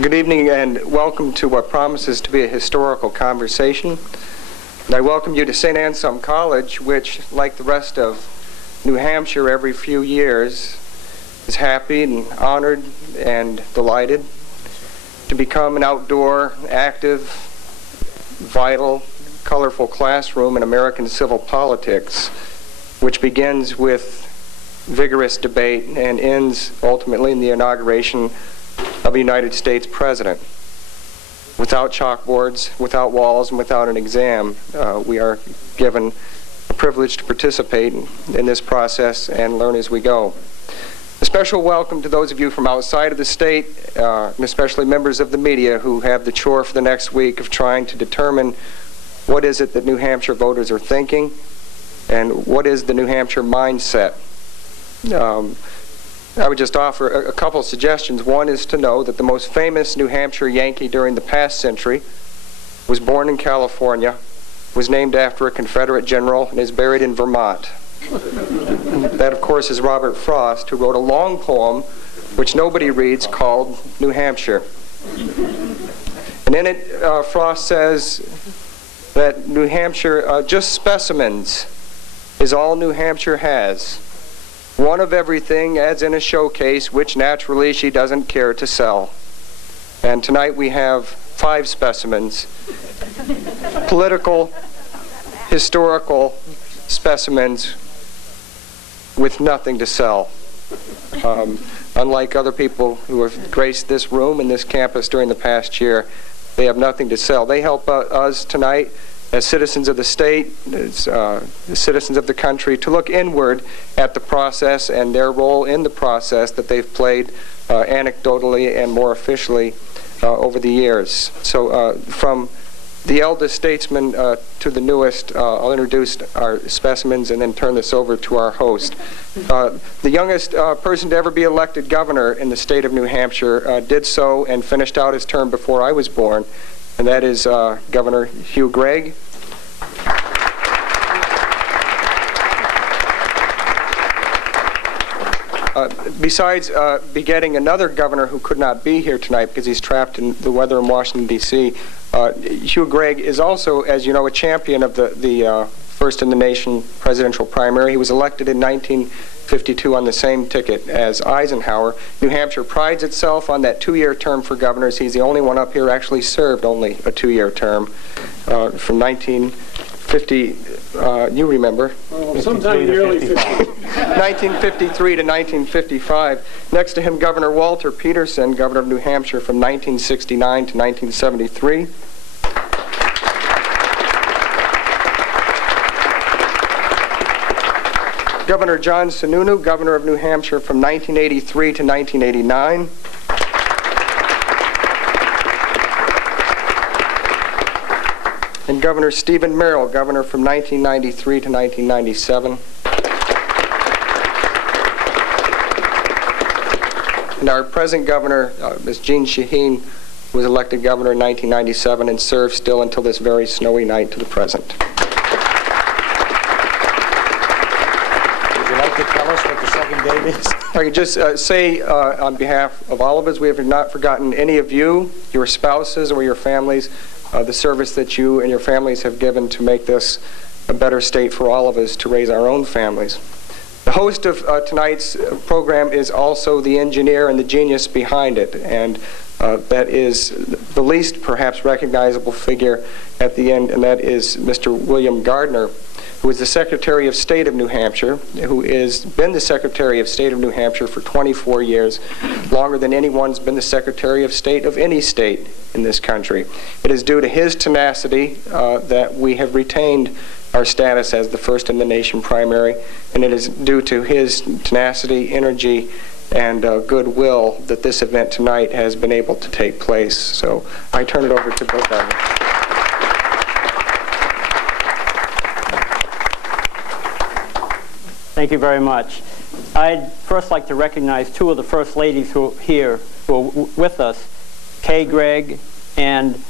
Good evening and welcome to what promises to be a historical conversation. And I welcome you to Saint Anselm College, which, like the rest of New Hampshire every few years, is happy and honored and delighted to become an outdoor, active, vital, colorful classroom in American civil politics, which begins with vigorous debate and ends ultimately in the inauguration of a United States president. Without chalkboards, without walls, and without an exam, we are given a privilege to participate in this process and learn as we go. A special welcome to those of you from outside of the state, and especially members of the media who have the chore for the next week of trying to determine what is it that New Hampshire voters are thinking and what is the New Hampshire mindset. I would just offer a couple suggestions. One is to know that the most famous New Hampshire Yankee during the past century was born in California, was named after a Confederate general, and is buried in Vermont. That, of course, is Robert Frost, who wrote a long poem which nobody reads called New Hampshire. And in it, Frost says that New Hampshire, just specimens, is all New Hampshire has. One of everything, as in a showcase, which naturally she doesn't care to sell. And tonight we have 5 specimens. Political, historical specimens with nothing to sell. Unlike other people who have graced this room and this campus during the past year, they have nothing to sell. They help us tonight as citizens of the state, as citizens of the country, to look inward at the process and their role in the process that they've played anecdotally and more officially over the years. So from the eldest statesman to the newest, I'll introduce our specimens and then turn this over to our host. The youngest person to ever be elected governor in the state of New Hampshire did so and finished out his term before I was born, and that is Governor Hugh Gregg. Besides begetting another governor who could not be here tonight because he's trapped in the weather in Washington, D.C., Hugh Gregg is also, as you know, a champion of the first in the nation presidential primary. He was elected in 1952 on the same ticket as Eisenhower. New Hampshire prides itself on that 2-year term for governors. He's the only one up here who actually served only a 2-year term from 1950. You remember? Sometime in the early 50s. 1953 to 1955. Next to him, Governor Walter Peterson, governor of New Hampshire from 1969 to 1973. Governor Jeanne Sununu, governor of New Hampshire from 1983 to 1989. And Governor Stephen Merrill, governor from 1993 to 1997. And our present governor, Ms. Jeanne Shaheen, was elected governor in 1997 and serves still until this very snowy night to the present. Would you like to tell us what the second date is? I could just say on behalf of all of us, we have not forgotten any of you, your spouses, or your families, the service that you and your families have given to make this a better state for all of us to raise our own families. The host of tonight's program is also the engineer and the genius behind it, and that is the least perhaps recognizable figure at the end, and that is Mr. William Gardner, who is the Secretary of State of New Hampshire, who has been the Secretary of State of New Hampshire for 24 years, longer than anyone's been the Secretary of State of any state in this country. It is due to his tenacity that we have retained our status as the first in the nation primary, and it is due to his tenacity, energy, and goodwill that this event tonight has been able to take place. So I turn it over to Bill Gardner. Thank you very much. I'd first like to recognize 2 of the first ladies who are here, who are with us, Kay Gregg and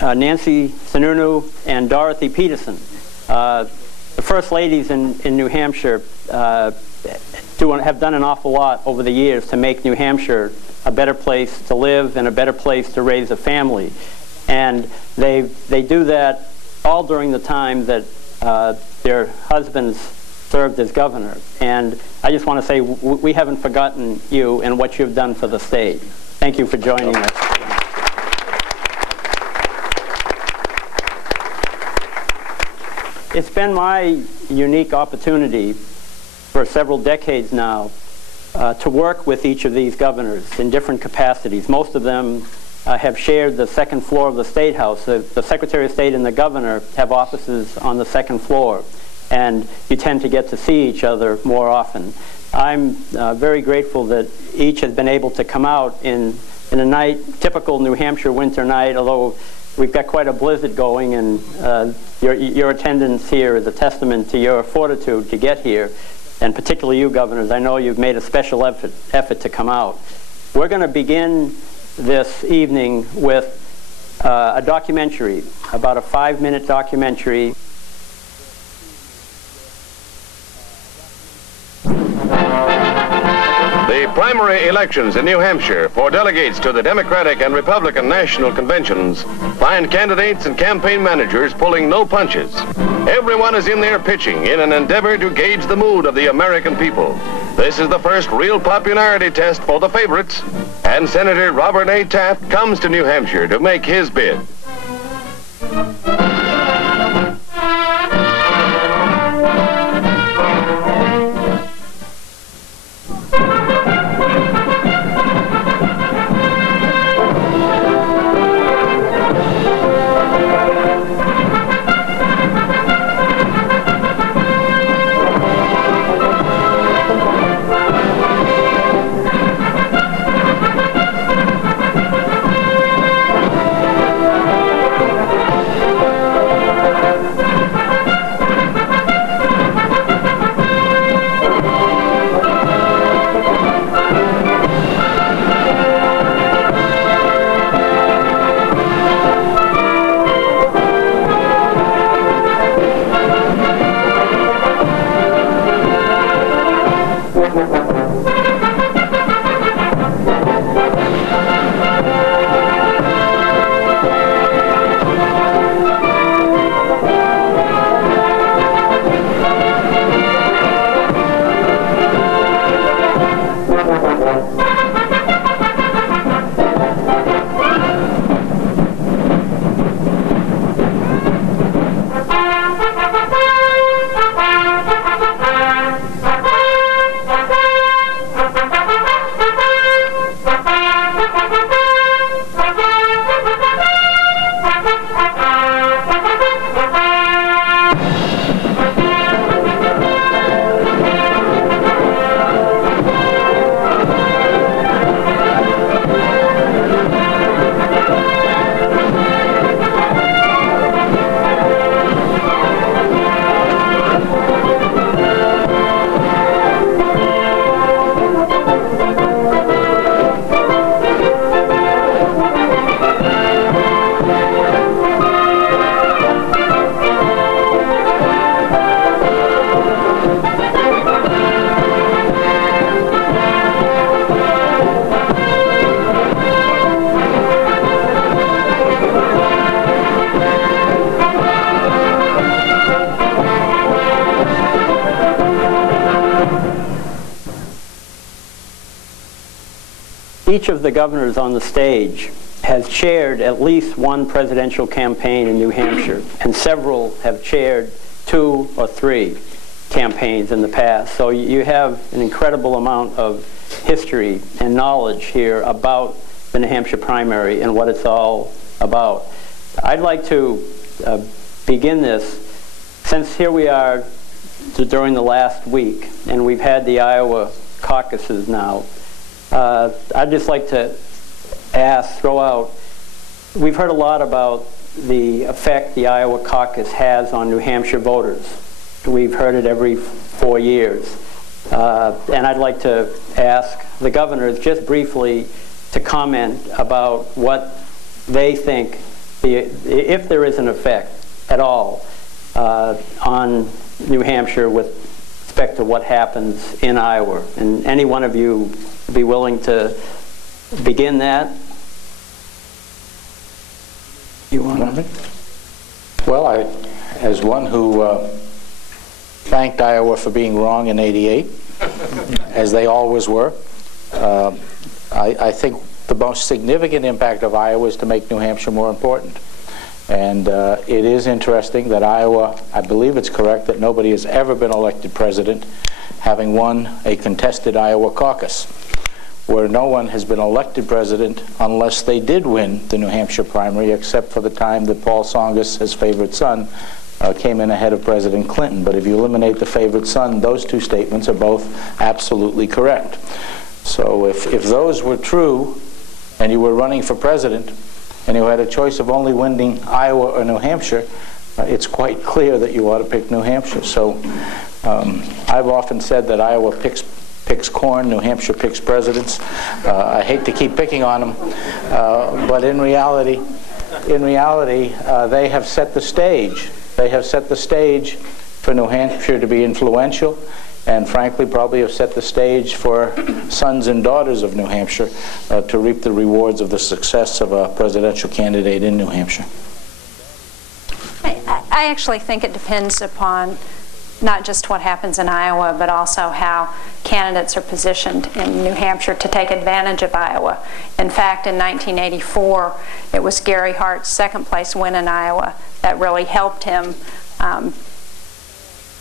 Nancy Sununu and Dorothy Peterson. The first ladies in New Hampshire have done an awful lot over the years to make New Hampshire a better place to live and a better place to raise a family. And they do that all during the time that their husbands served as governor. And I just want to say we haven't forgotten you and what you've done for the state. Thank you for joining us. It's been my unique opportunity for several decades now to work with each of these governors in different capacities. Most of them have shared the second floor of the State House. The Secretary of State and the governor have offices on the second floor, and you tend to get to see each other more often. I'm very grateful that each has been able to come out in a night, typical New Hampshire winter night, although we've got quite a blizzard going, and your attendance here is a testament to your fortitude to get here, and particularly you, governors. I know you've made a special effort to come out. We're going to begin this evening with a documentary, about a 5-minute documentary. The primary elections in New Hampshire for delegates to the Democratic and Republican national conventions find candidates and campaign managers pulling no punches. Everyone is in there pitching in an endeavor to gauge the mood of the American people. This is the first real popularity test for the favorites, and Senator Robert A. Taft comes to New Hampshire to make his bid. Each of the governors on the stage has chaired at least one presidential campaign in New Hampshire, and several have chaired 2 or 3 campaigns in the past. So you have an incredible amount of history and knowledge here about the New Hampshire primary and what it's all about. I'd like to begin this, since here we are during the last week, and we've had the Iowa caucuses now. I'd just like to throw out, we've heard a lot about the effect the Iowa caucus has on New Hampshire voters. We've heard it every 4 years. And I'd like to ask the governors just briefly to comment about what they think, if there is an effect at all on New Hampshire with respect to what happens in Iowa. And any one of you be willing to begin that? You want to? Well, as one who thanked Iowa for being wrong in '88, as they always were, I think the most significant impact of Iowa is to make New Hampshire more important. And it is interesting that Iowa, I believe it's correct, that nobody has ever been elected president having won a contested Iowa caucus, where no one has been elected president unless they did win the New Hampshire primary, except for the time that Paul Tsongas, his favorite son, came in ahead of President Clinton. But if you eliminate the favorite son, those two statements are both absolutely correct. So if those were true, and you were running for president, and you had a choice of only winning Iowa or New Hampshire, it's quite clear that you ought to pick New Hampshire. So I've often said that Iowa picks corn, New Hampshire picks presidents. I hate to keep picking on them, but in reality, they have set the stage. They have set the stage for New Hampshire to be influential, and frankly probably have set the stage for sons and daughters of New Hampshire to reap the rewards of the success of a presidential candidate in New Hampshire. I actually think it depends upon not just what happens in Iowa, but also how candidates are positioned in New Hampshire to take advantage of Iowa. In fact, in 1984, it was Gary Hart's second place win in Iowa that really helped him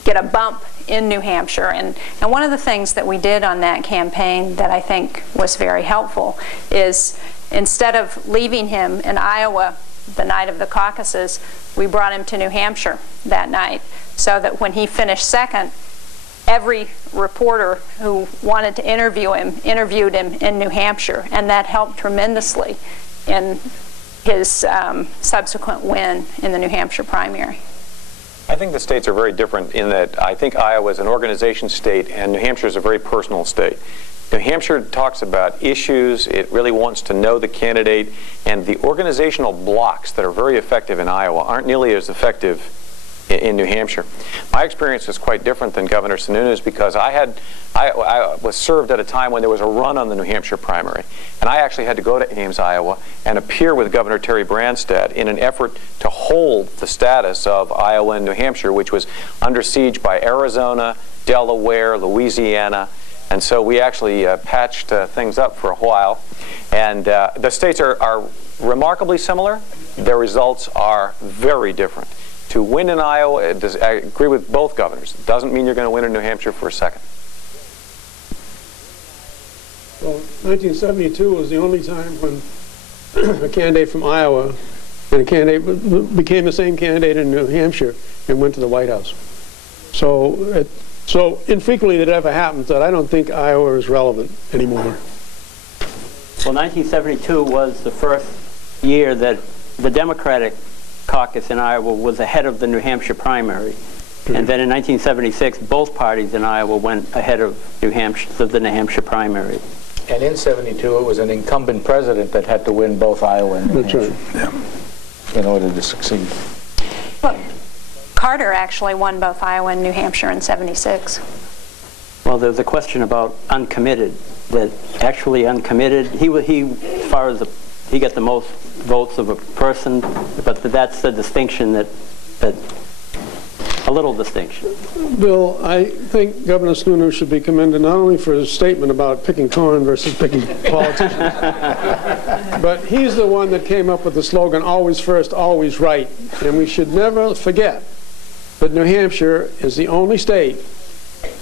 get a bump in New Hampshire. And one of the things that we did on that campaign that I think was very helpful is, instead of leaving him in Iowa the night of the caucuses, we brought him to New Hampshire that night, so that when he finished second, every reporter who wanted to interview him interviewed him in New Hampshire, and that helped tremendously in his subsequent win in the New Hampshire primary. I think the states are very different in that I think Iowa is an organization state and New Hampshire is a very personal state. New Hampshire talks about issues, it really wants to know the candidate, and the organizational blocks that are very effective in Iowa aren't nearly as effective in New Hampshire. My experience is quite different than Governor Sununu's, because I was served at a time when there was a run on the New Hampshire primary, and I actually had to go to Ames, Iowa, and appear with Governor Terry Branstad in an effort to hold the status of Iowa and New Hampshire, which was under siege by Arizona, Delaware, Louisiana, and so we actually patched things up for a while. And the states are remarkably similar. Their results are very different. To win in Iowa, I agree with both governors. It doesn't mean you're going to win in New Hampshire for a second. Well, 1972 was the only time when a candidate from Iowa and a candidate became the same candidate in New Hampshire and went to the White House. So infrequently that ever happens that I don't think Iowa is relevant anymore. Well, 1972 was the first year that the Democratic caucus in Iowa was ahead of the New Hampshire primary. And then in 1976, both parties in Iowa went ahead of the New Hampshire primary. And in '72, it was an incumbent president that had to win both Iowa and New Hampshire in order to succeed. Well, Carter actually won both Iowa and New Hampshire in '76. Well, there's a question about uncommitted, that actually uncommitted, he as far as he got the most votes of a person, but that's the distinction that a little distinction. Bill, I think Governor Sununu should be commended not only for his statement about picking corn versus picking politicians, but he's the one that came up with the slogan, always first, always right. And we should never forget that New Hampshire is the only state.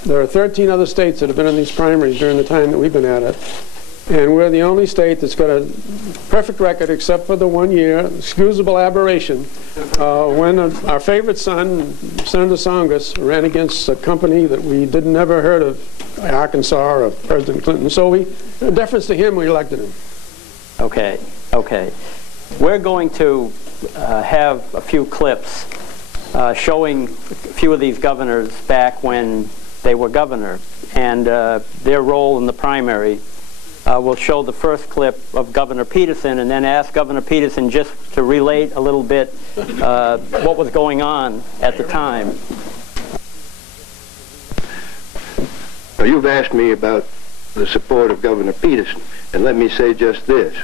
There are 13 other states that have been in these primaries during the time that we've been at it. And we're the only state that's got a perfect record, except for the 1 year, excusable aberration, when our favorite son, Senator Tsongas, ran against a company that we never heard of, Arkansas, or President Clinton. So in deference to him, we elected him. Okay. We're going to have a few clips showing a few of these governors back when they were governor and their role in the primary. We'll show the first clip of Governor Peterson and then ask Governor Peterson just to relate a little bit what was going on at the time. Now, you've asked me about the support of Governor Peterson. And let me say just this,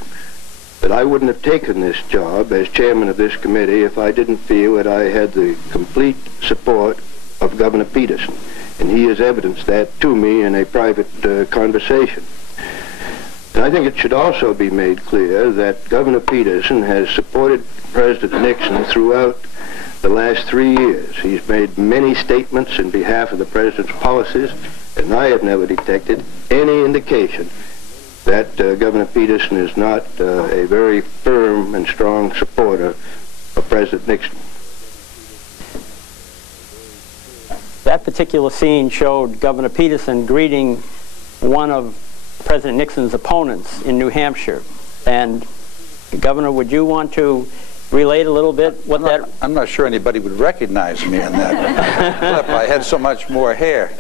that I wouldn't have taken this job as chairman of this committee if I didn't feel that I had the complete support of Governor Peterson. And he has evidenced that to me in a private conversation. And I think it should also be made clear that Governor Peterson has supported President Nixon throughout the last 3 years. He's made many statements in behalf of the president's policies, and I have never detected any indication that Governor Peterson is not a very firm and strong supporter of President Nixon. That particular scene showed Governor Peterson greeting one of President Nixon's opponents in New Hampshire. And Governor, would you want to relate a little bit what I'm not sure anybody would recognize me in that clip. I had so much more hair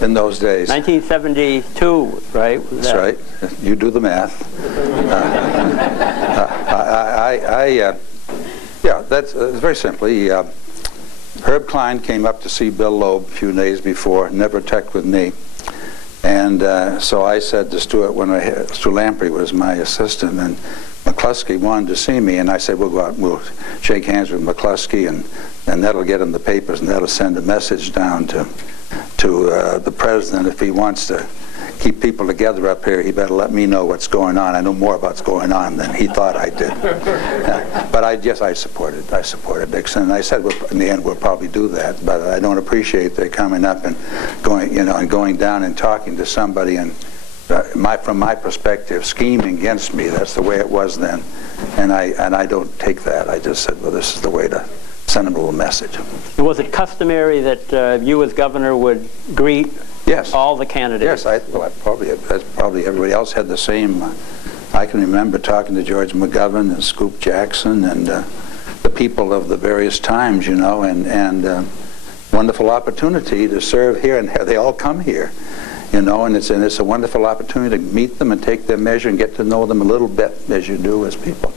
in those days. 1972, right? That's right. You do the math. Yeah, that's very simply. Herb Klein came up to see Bill Loeb a few days before, never teched with me. And so I said to Stuart, Stu Lamprey was my assistant, and McCluskey wanted to see me, and I said, we'll go out and we'll shake hands with McCluskey, and that'll get in the papers, and that'll send a message down to the president. If he wants to keep people together up here, he better let me know what's going on. I know more about what's going on than he thought I did. But I supported Nixon, and I said, well, in the end, we'll probably do that. But I don't appreciate their coming up and going down and talking to somebody and from my perspective, scheming against me. That's the way it was then, and I don't take that. I just said, well, this is the way to send them a little message. Was it customary that you as governor would greet all the candidates? Yes, probably everybody else had the same. I can remember talking to George McGovern and Scoop Jackson and the people of the various times, and wonderful opportunity to serve here, and they all come here. And it's a wonderful opportunity to meet them and take their measure and get to know them a little bit as you do as people.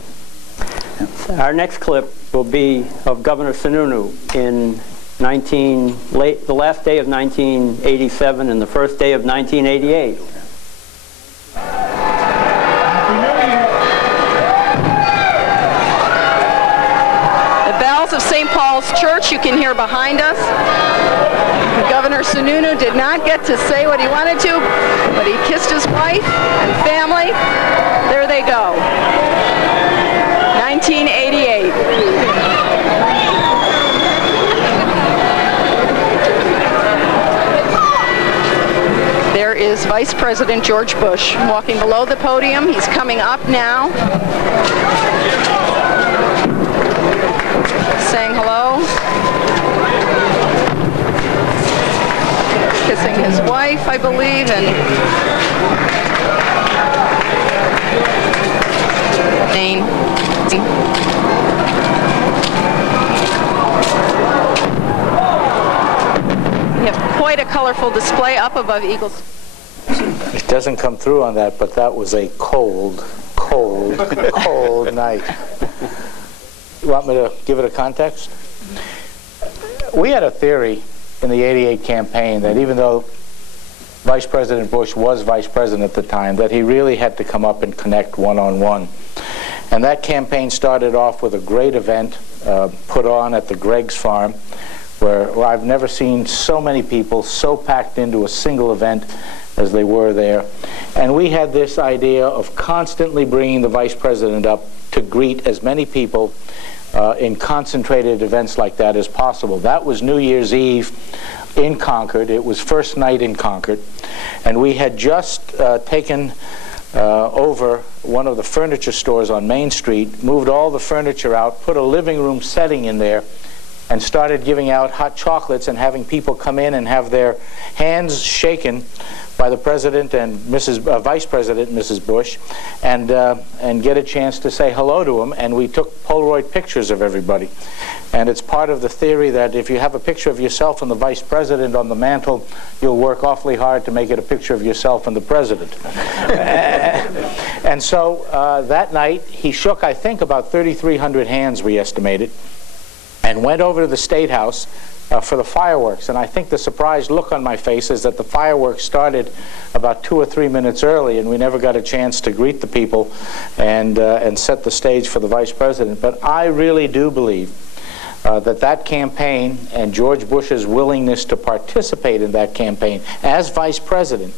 Yeah. Our next clip will be of Governor Sununu in the last day of 1987 and the first day of 1988. The bells of St. Paul's Church you can hear behind us. Governor Sununu did not get to say what he wanted to, but he kissed his wife and family. There they go. 1988. There is Vice President George Bush walking below the podium. He's coming up now, saying hello. Kissing his wife, I believe, and Jane. We have quite a colorful display up above Eagles. It doesn't come through on that, but that was a cold night. You want me to give it a context? We had a theory in the 88 campaign that even though Vice President Bush was vice president at the time, that he really had to come up and connect one-on-one. And that campaign started off with a great event put on at the Gregg's farm, where I've never seen so many people so packed into a single event as they were there. And we had this idea of constantly bringing the vice president up to greet as many people in concentrated events like that as possible. That was New Year's Eve in Concord. It was first night in Concord. And we had just taken over one of the furniture stores on Main Street, moved all the furniture out, put a living room setting in there, and started giving out hot chocolates and having people come in and have their hands shaken by the President and Vice President Mrs. Bush, and get a chance to say hello to them. And we took Polaroid pictures of everybody. And it's part of the theory that if you have a picture of yourself and the Vice President on the mantle, you'll work awfully hard to make it a picture of yourself and the President. And so that night, he shook, I think, about 3,300 hands, we estimated. and went over to the State House for the fireworks. And I think the surprised look on my face is that the fireworks started about 2 or 3 minutes early, and we never got a chance to greet the people and set the stage for the Vice President. But I really do believe that campaign and George Bush's willingness to participate in that campaign as Vice President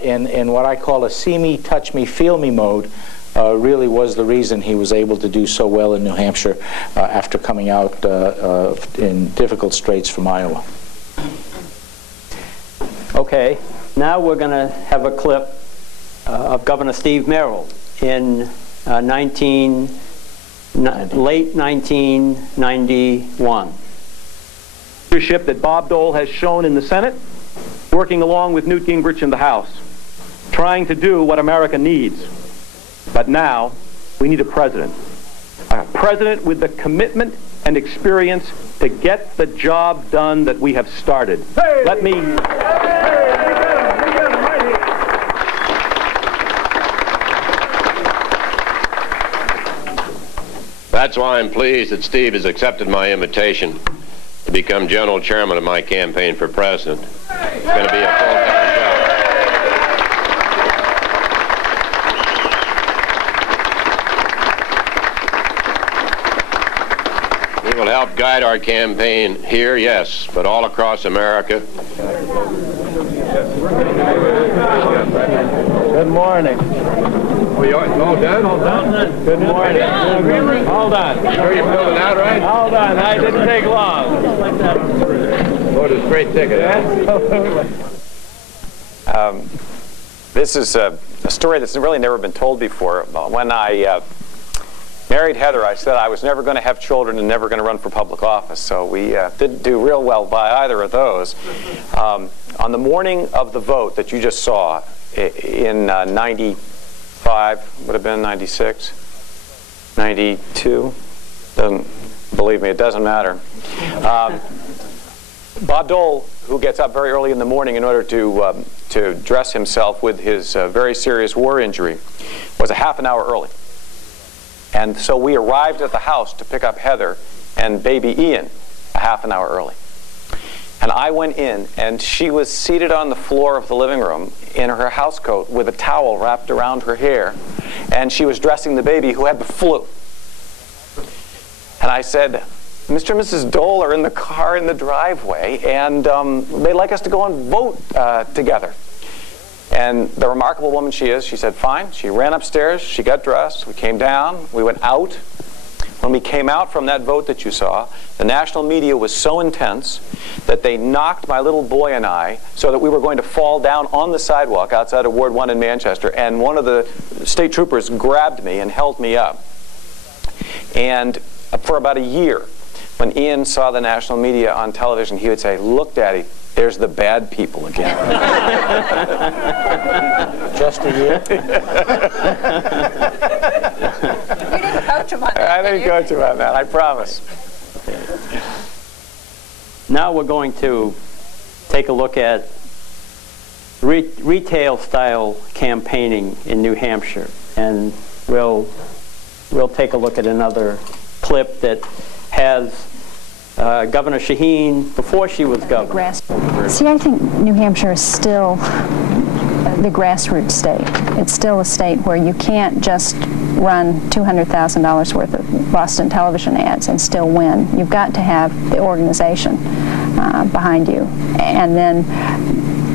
in what I call a see me, touch me, feel me mode really was the reason he was able to do so well in New Hampshire after coming out in difficult straits from Iowa. Okay, now we're going to have a clip of Governor Steve Merrill in late 1991. Leadership that Bob Dole has shown in the Senate, working along with Newt Gingrich in the House, trying to do what America needs. But now, we need a president with the commitment and experience to get the job done that we have started. Hey! Let me... That's why I'm pleased that Steve has accepted my invitation to become general chairman of my campaign for president. It's going to be a full-time job. He will help guide our campaign here, yes, but all across America. Good morning. Oh, you're all done? All done? Good morning. Hold on. Sure you're filling out right? Hold on. It didn't take long. Oh, it's a great ticket. This is a story that's really never been told before. When I married Heather, I said I was never going to have children and never going to run for public office. So we didn't do real well by either of those. On the morning of the vote that you just saw in 95, would have been 96, 92, doesn't, believe me, it doesn't matter. Bob Dole, who gets up very early in the morning in order to dress himself with his very serious war injury, was a half an hour early. And so we arrived at the house to pick up Heather and baby Ian a half an hour early. And I went in, and she was seated on the floor of the living room in her housecoat with a towel wrapped around her hair, and she was dressing the baby who had the flu. And I said, Mr. and Mrs. Dole are in the car in the driveway, and they'd like us to go and vote together. And the remarkable woman she is, she said, fine. She ran upstairs, she got dressed, we came down, we went out. When we came out from that vote that you saw, the national media was so intense that they knocked my little boy and I so that we were going to fall down on the sidewalk outside of Ward 1 in Manchester, and one of the state troopers grabbed me and held me up. And for about a year, when Ian saw the national media on television, he would say, look, Daddy, there's the bad people again. Just a year? You didn't coach him on that. I didn't coach him on that, I promise. Now we're going to take a look at retail-style campaigning in New Hampshire, and we'll take a look at another clip that has Governor Shaheen before she was governor. See, I think New Hampshire is still the grassroots state. It's still a state where you can't just run $200,000 worth of Boston television ads and still win. You've got to have the organization behind you. And then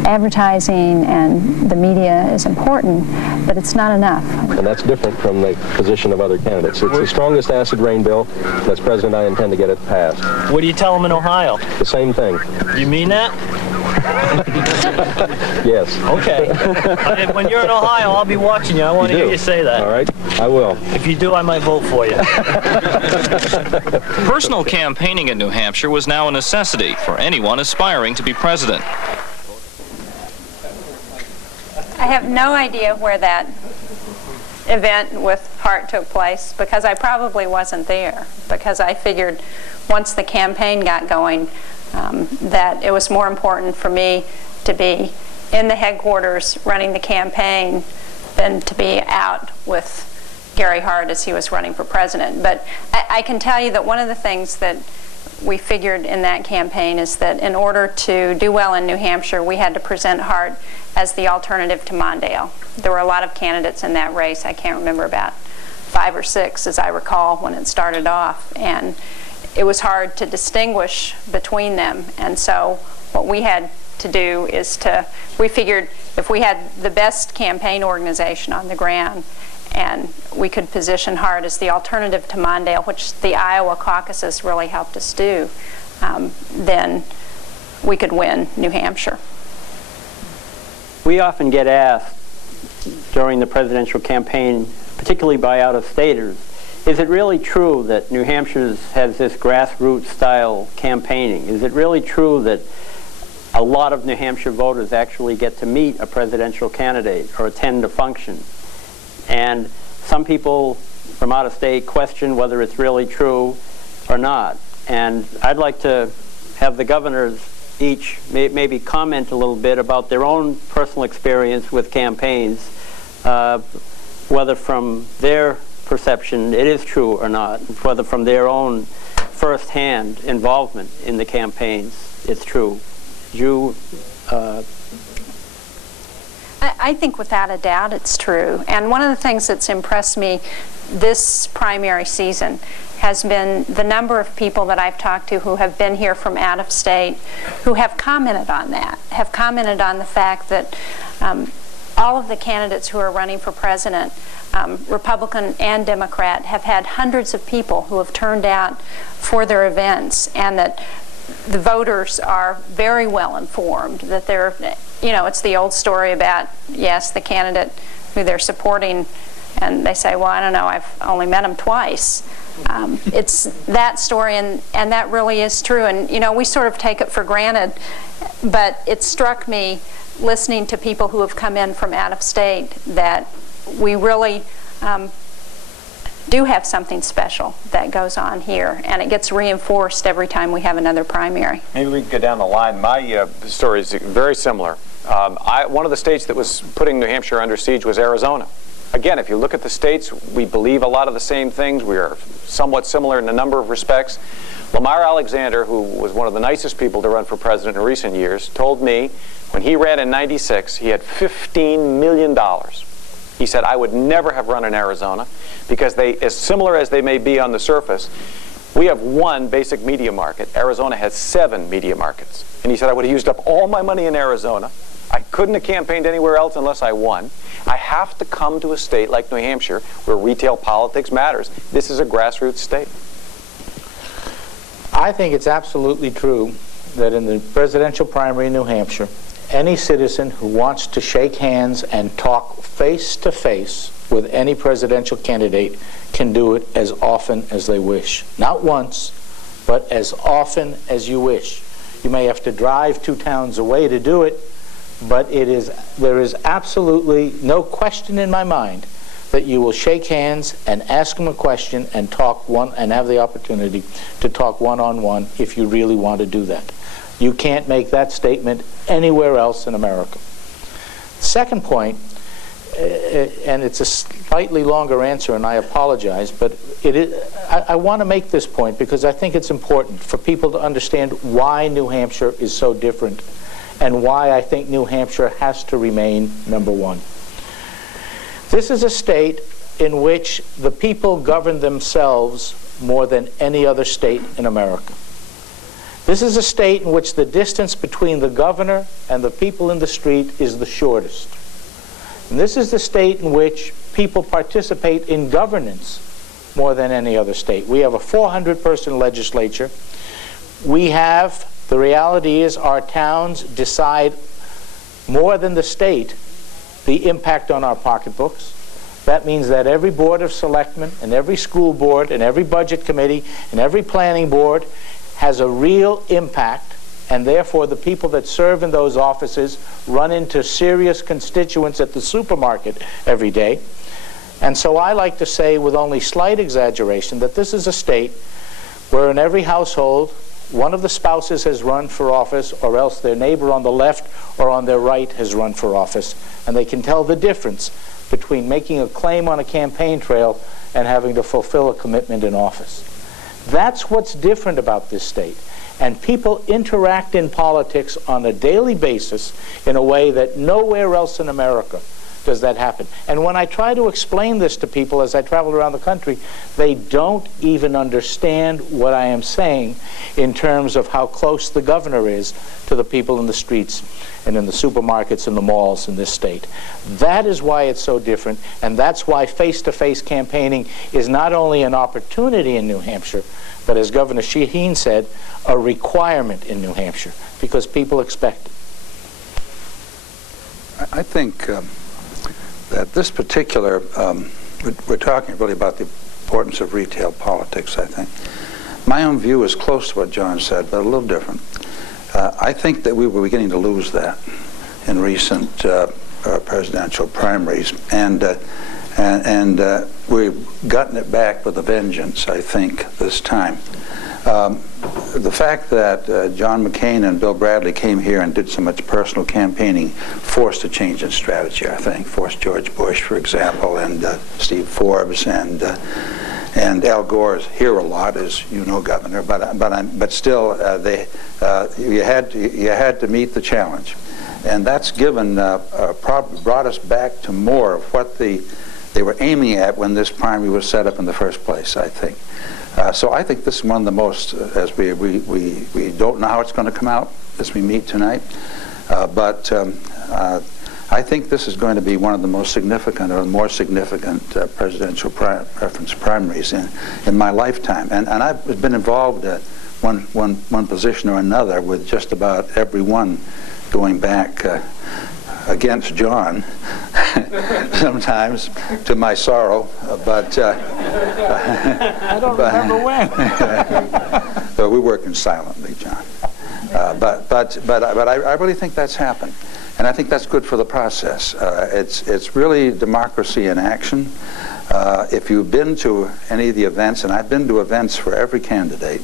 advertising and the media is important, but it's not enough. And that's different from the position of other candidates. It's the strongest acid rain bill. As president, I intend to get it passed. What do you tell them in Ohio? The same thing. You mean that? Yes. Okay. When you're in Ohio, I'll be watching you. I want to hear you say that. All right. I will. If you do, I might vote for you. Personal campaigning in New Hampshire was now a necessity for anyone aspiring to be president. I have no idea where that event with Hart took place because I probably wasn't there, because I figured once the campaign got going that it was more important for me to be in the headquarters running the campaign than to be out with carry hard as he was running for president. But I can tell you that one of the things that we figured in that campaign is that in order to do well in New Hampshire, we had to present Hart as the alternative to Mondale. There were a lot of candidates in that race. I can't remember, about 5 or 6, as I recall, when it started off. And it was hard to distinguish between them. And so what we had to do is we figured if we had the best campaign organization on the ground and we could position Hart as the alternative to Mondale, which the Iowa caucuses really helped us do, then we could win New Hampshire. We often get asked during the presidential campaign, particularly by out-of-staters, is it really true that New Hampshire has this grassroots style campaigning? Is it really true that a lot of New Hampshire voters actually get to meet a presidential candidate or attend a function? And some people from out of state question whether it's really true or not. And I'd like to have the governors each maybe comment a little bit about their own personal experience with campaigns, whether from their perception it is true or not, whether from their own first-hand involvement in the campaigns it's true. I think without a doubt it's true. And one of the things that's impressed me this primary season has been the number of people that I've talked to who have been here from out of state who have commented on that, have commented on the fact that all of the candidates who are running for president, Republican and Democrat, have had hundreds of people who have turned out for their events, and that the voters are very well informed, that they're, it's the old story about, yes, the candidate who they're supporting, and they say, well, I don't know, I've only met him twice. It's that story, and that really is true. And, we sort of take it for granted, but it struck me listening to people who have come in from out of state that we really do have something special that goes on here, and it gets reinforced every time we have another primary. Maybe we can go down the line. My story is very similar. One of the states that was putting New Hampshire under siege was Arizona. Again, if you look at the states, we believe a lot of the same things. We are somewhat similar in a number of respects. Lamar Alexander, who was one of the nicest people to run for president in recent years, told me when he ran in '96, he had $15 million. He said, I would never have run in Arizona because they, as similar as they may be on the surface, we have one basic media market. Arizona has 7 media markets. And he said, I would have used up all my money in Arizona. I couldn't have campaigned anywhere else unless I won. I have to come to a state like New Hampshire where retail politics matters. This is a grassroots state. I think it's absolutely true that in the presidential primary in New Hampshire, any citizen who wants to shake hands and talk face-to-face with any presidential candidate can do it as often as they wish. Not once, but as often as you wish. You may have to drive 2 towns away to do it, but there is absolutely no question in my mind that you will shake hands and ask them a question and and have the opportunity to talk one-on-one if you really want to do that. You can't make that statement anywhere else in America. Second point, and it's a slightly longer answer, and I apologize, but I want to make this point because I think it's important for people to understand why New Hampshire is so different and why I think New Hampshire has to remain number 1. This is a state in which the people govern themselves more than any other state in America. This is a state in which the distance between the governor and the people in the street is the shortest. And this is the state in which people participate in governance more than any other state. We have a 400-person legislature. The reality is our towns decide more than the state the impact on our pocketbooks. That means that every board of selectmen and every school board and every budget committee and every planning board has a real impact, and therefore the people that serve in those offices run into serious constituents at the supermarket every day. And so I like to say with only slight exaggeration that this is a state where in every household one of the spouses has run for office, or else their neighbor on the left or on their right has run for office, and they can tell the difference between making a claim on a campaign trail and having to fulfill a commitment in office. That's what's different about this state. And people interact in politics on a daily basis in a way that nowhere else in America does that happen. And when I try to explain this to people as I travel around the country, they don't even understand what I am saying in terms of how close the governor is to the people in the streets and in the supermarkets and the malls in this state. That is why it's so different, and that's why face-to-face campaigning is not only an opportunity in New Hampshire, but as Governor Shaheen said, a requirement in New Hampshire, because people expect it. I think that this particular, we're talking really about the importance of retail politics, I think. My own view is close to what John said, but a little different. I think that we were beginning to lose that in recent presidential primaries, and we've gotten it back with a vengeance, I think, this time. The fact that John McCain and Bill Bradley came here and did so much personal campaigning forced a change in strategy, I think. Forced George Bush, for example, and Steve Forbes, and Al Gore's here a lot, as you know, Governor. But still, you had to meet the challenge, and that's given brought us back to more of what they were aiming at when this primary was set up in the first place, I think. So I think this is one of the most, as we don't know how it's going to come out as we meet tonight, but I think this is going to be one of the most significant or more significant presidential preference primaries in my lifetime. And I've been involved at one position or another with just about every one, going back against John, sometimes to my sorrow, but I don't remember when. So we're working silently, John. But I really think that's happened, and I think that's good for the process. It's really democracy in action. If you've been to any of the events, and I've been to events for every candidate,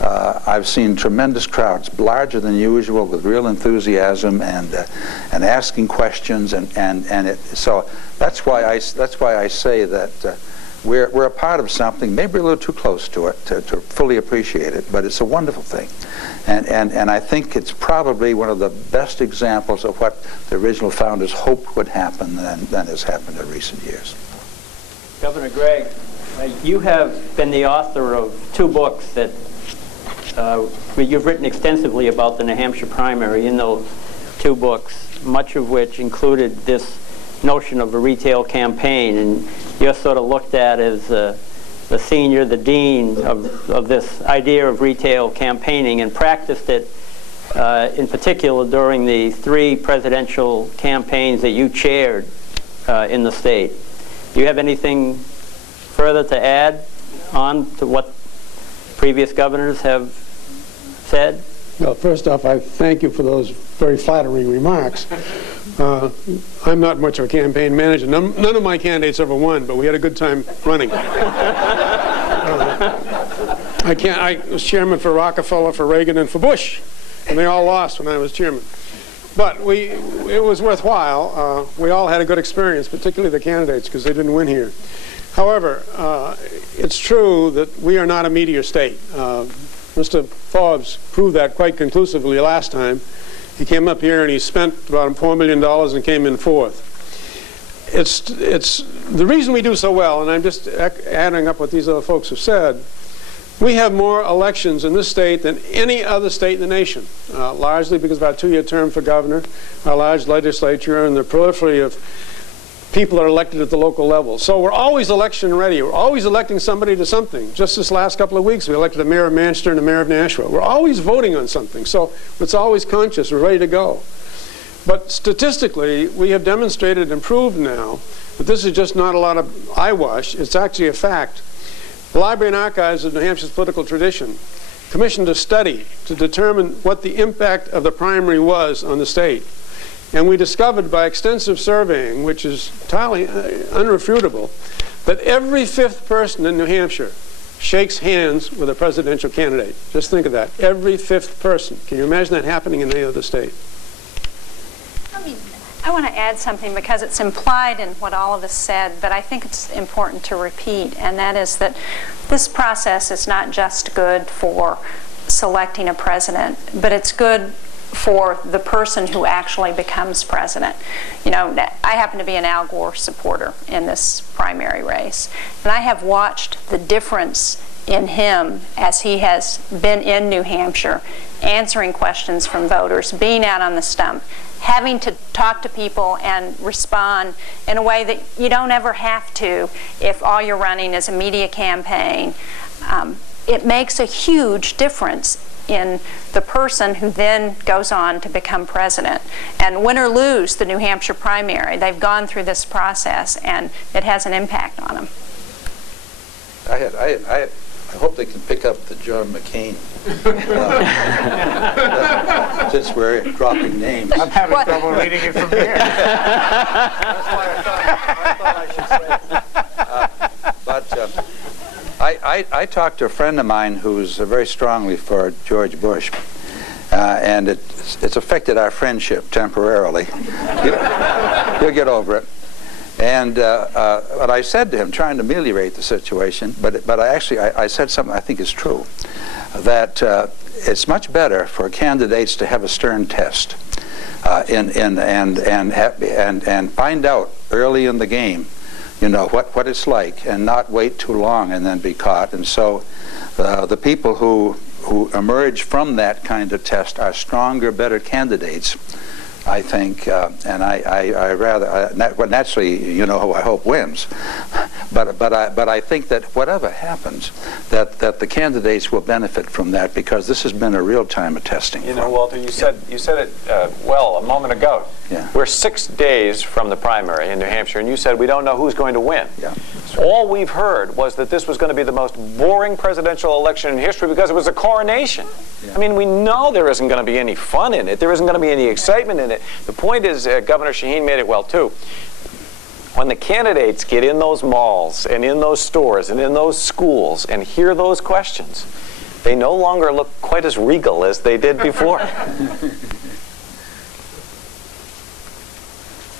I've seen tremendous crowds, larger than usual, with real enthusiasm and asking questions, so that's why I say that we're a part of something, maybe a little too close to it to fully appreciate it, but it's a wonderful thing, and I think it's probably one of the best examples of what the original founders hoped would happen than has happened in recent years. Governor Gregg, you have been the author of 2 books that you've written extensively about the New Hampshire primary in those 2 books, much of which included this notion of a retail campaign, and you're sort of looked at as the senior, the dean of this idea of retail campaigning, and practiced it in particular during the 3 presidential campaigns that you chaired in the state. Do you have anything further to add on to what previous governors have said? Well, first off, I thank you for those very flattering remarks. I'm not much of a campaign manager. None of my candidates ever won, but we had a good time running. I was chairman for Rockefeller, for Reagan, and for Bush, and they all lost when I was chairman. But it was worthwhile. We all had a good experience, particularly the candidates, because they didn't win here. However, it's true that we are not a meteor state. Mr. Forbes proved that quite conclusively last time. He came up here and he spent about $4 million and came in 4th. It's the reason we do so well, and I'm just adding up what these other folks have said. We have more elections in this state than any other state in the nation, largely because of our 2-year term for governor, our large legislature, and the proliferation of people that are elected at the local level. So we're always election ready. We're always electing somebody to something. Just this last couple of weeks, we elected the mayor of Manchester and the mayor of Nashua. We're always voting on something. So it's always conscious. We're ready to go. But statistically, we have demonstrated and proved now that this is just not a lot of eyewash. It's actually a fact. The Library and Archives of New Hampshire's political tradition commissioned a study to determine what the impact of the primary was on the state. And we discovered by extensive surveying, which is entirely unrefutable, that every 5th person in New Hampshire shakes hands with a presidential candidate. Just think of that. Every 5th person. Can you imagine that happening in any other state? I want to add something because it's implied in what all of us said, but I think it's important to repeat, and that is that this process is not just good for selecting a president, but it's good for the person who actually becomes president. You know, I happen to be an Al Gore supporter in this primary race, and I have watched the difference in him as he has been in New Hampshire, answering questions from voters, being out on the stump, having to talk to people and respond in a way that you don't ever have to if all you're running is a media campaign. It makes a huge difference in the person who then goes on to become president. And win or lose the New Hampshire primary, they've gone through this process and it has an impact on them. I hope they can pick up the John McCain. Since we're dropping names. I'm having trouble reading it from here. That's why I thought I should say. I talked to a friend of mine who's very strongly for George Bush, and it's affected our friendship temporarily. He'll get over it. And what I said to him, trying to ameliorate the situation, but I said something I think is true, that it's much better for candidates to have a stern test and find out early in the game, you know, what it's like, and not wait too long and then be caught. And so the people who emerge from that kind of test are stronger, better candidates, I think, and well, naturally, you know, who I hope wins. But I think that whatever happens, that the candidates will benefit from that, because this has been a real time of testing. You know, Walter, you said it well a moment ago. Yeah. We're 6 days from the primary in New Hampshire, and you said we don't know who's going to win. Yeah. All we've heard was that this was going to be the most boring presidential election in history because it was a coronation. Yeah. I mean, we know there isn't going to be any fun in it. There isn't going to be any excitement in it. The point is, Governor Shaheen made it well, too. When the candidates get in those malls and in those stores and in those schools and hear those questions, they no longer look quite as regal as they did before.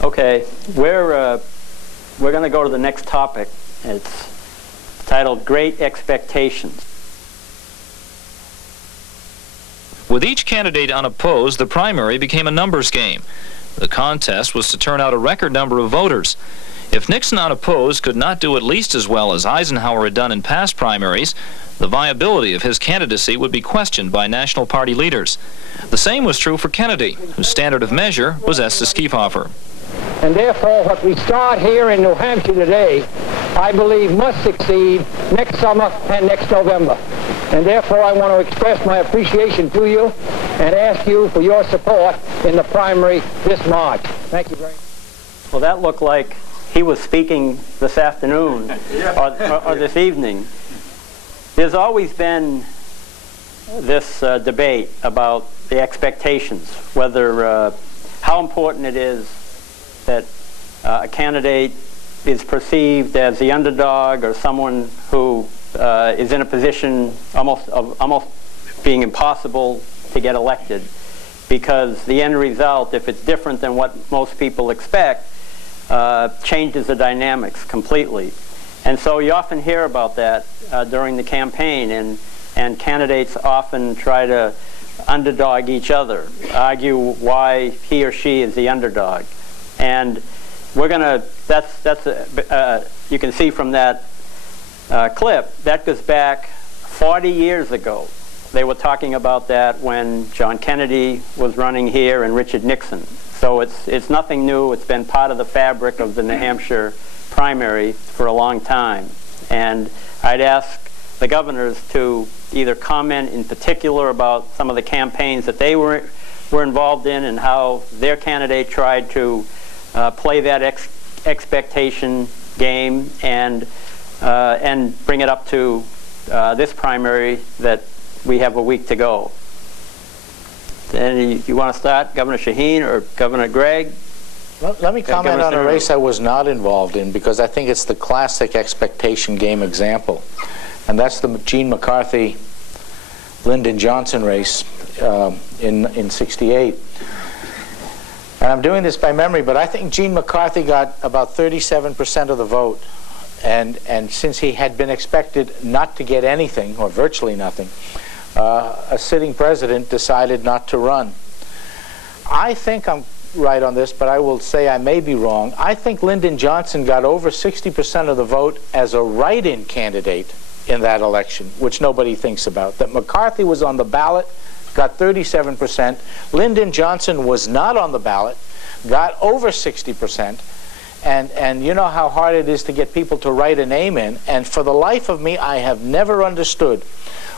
Okay, we're going to go to the next topic. It's titled Great Expectations. With each candidate unopposed, the primary became a numbers game. The contest was to turn out a record number of voters. If Nixon unopposed could not do at least as well as Eisenhower had done in past primaries, the viability of his candidacy would be questioned by national party leaders. The same was true for Kennedy, whose standard of measure was Estes Kefauver. And therefore, what we start here in New Hampshire today, I believe must succeed next summer and next November. And therefore, I want to express my appreciation to you and ask you for your support in the primary this March. Thank you very much. Well, that looked like he was speaking this afternoon or this evening. There's always been this debate about the expectations, whether how important it is that a candidate is perceived as the underdog or someone who is in a position almost being impossible to get elected, because the end result, if it's different than what most people expect, changes the dynamics completely. And so you often hear about that during the campaign, and candidates often try to underdog each other, argue why he or she is the underdog. And we're going to, you can see from that clip, that goes back 40 years ago. They were talking about that when John Kennedy was running here and Richard Nixon. So it's nothing new. It's been part of the fabric of the New Hampshire primary for a long time. And I'd ask the governors to either comment in particular about some of the campaigns that they were involved in and how their candidate tried to play that expectation game and bring it up to this primary that we have a week to go. And you want to start, Governor Shaheen or Governor Gregg? Let me comment on a race I was not involved in, because I think it's the classic expectation game example. And that's the Gene McCarthy-Lyndon Johnson race in '68. And I'm doing this by memory, but I think Gene McCarthy got about 37% of the vote. And since he had been expected not to get anything, or virtually nothing, a sitting president decided not to run. I think I'm right on this, but I will say I may be wrong. I think Lyndon Johnson got over 60% of the vote as a write-in candidate in that election, which nobody thinks about. That McCarthy was on the ballot, got 37%. Lyndon Johnson was not on the ballot, got over 60%. And you know how hard it is to get people to write a name in. And for the life of me, I have never understood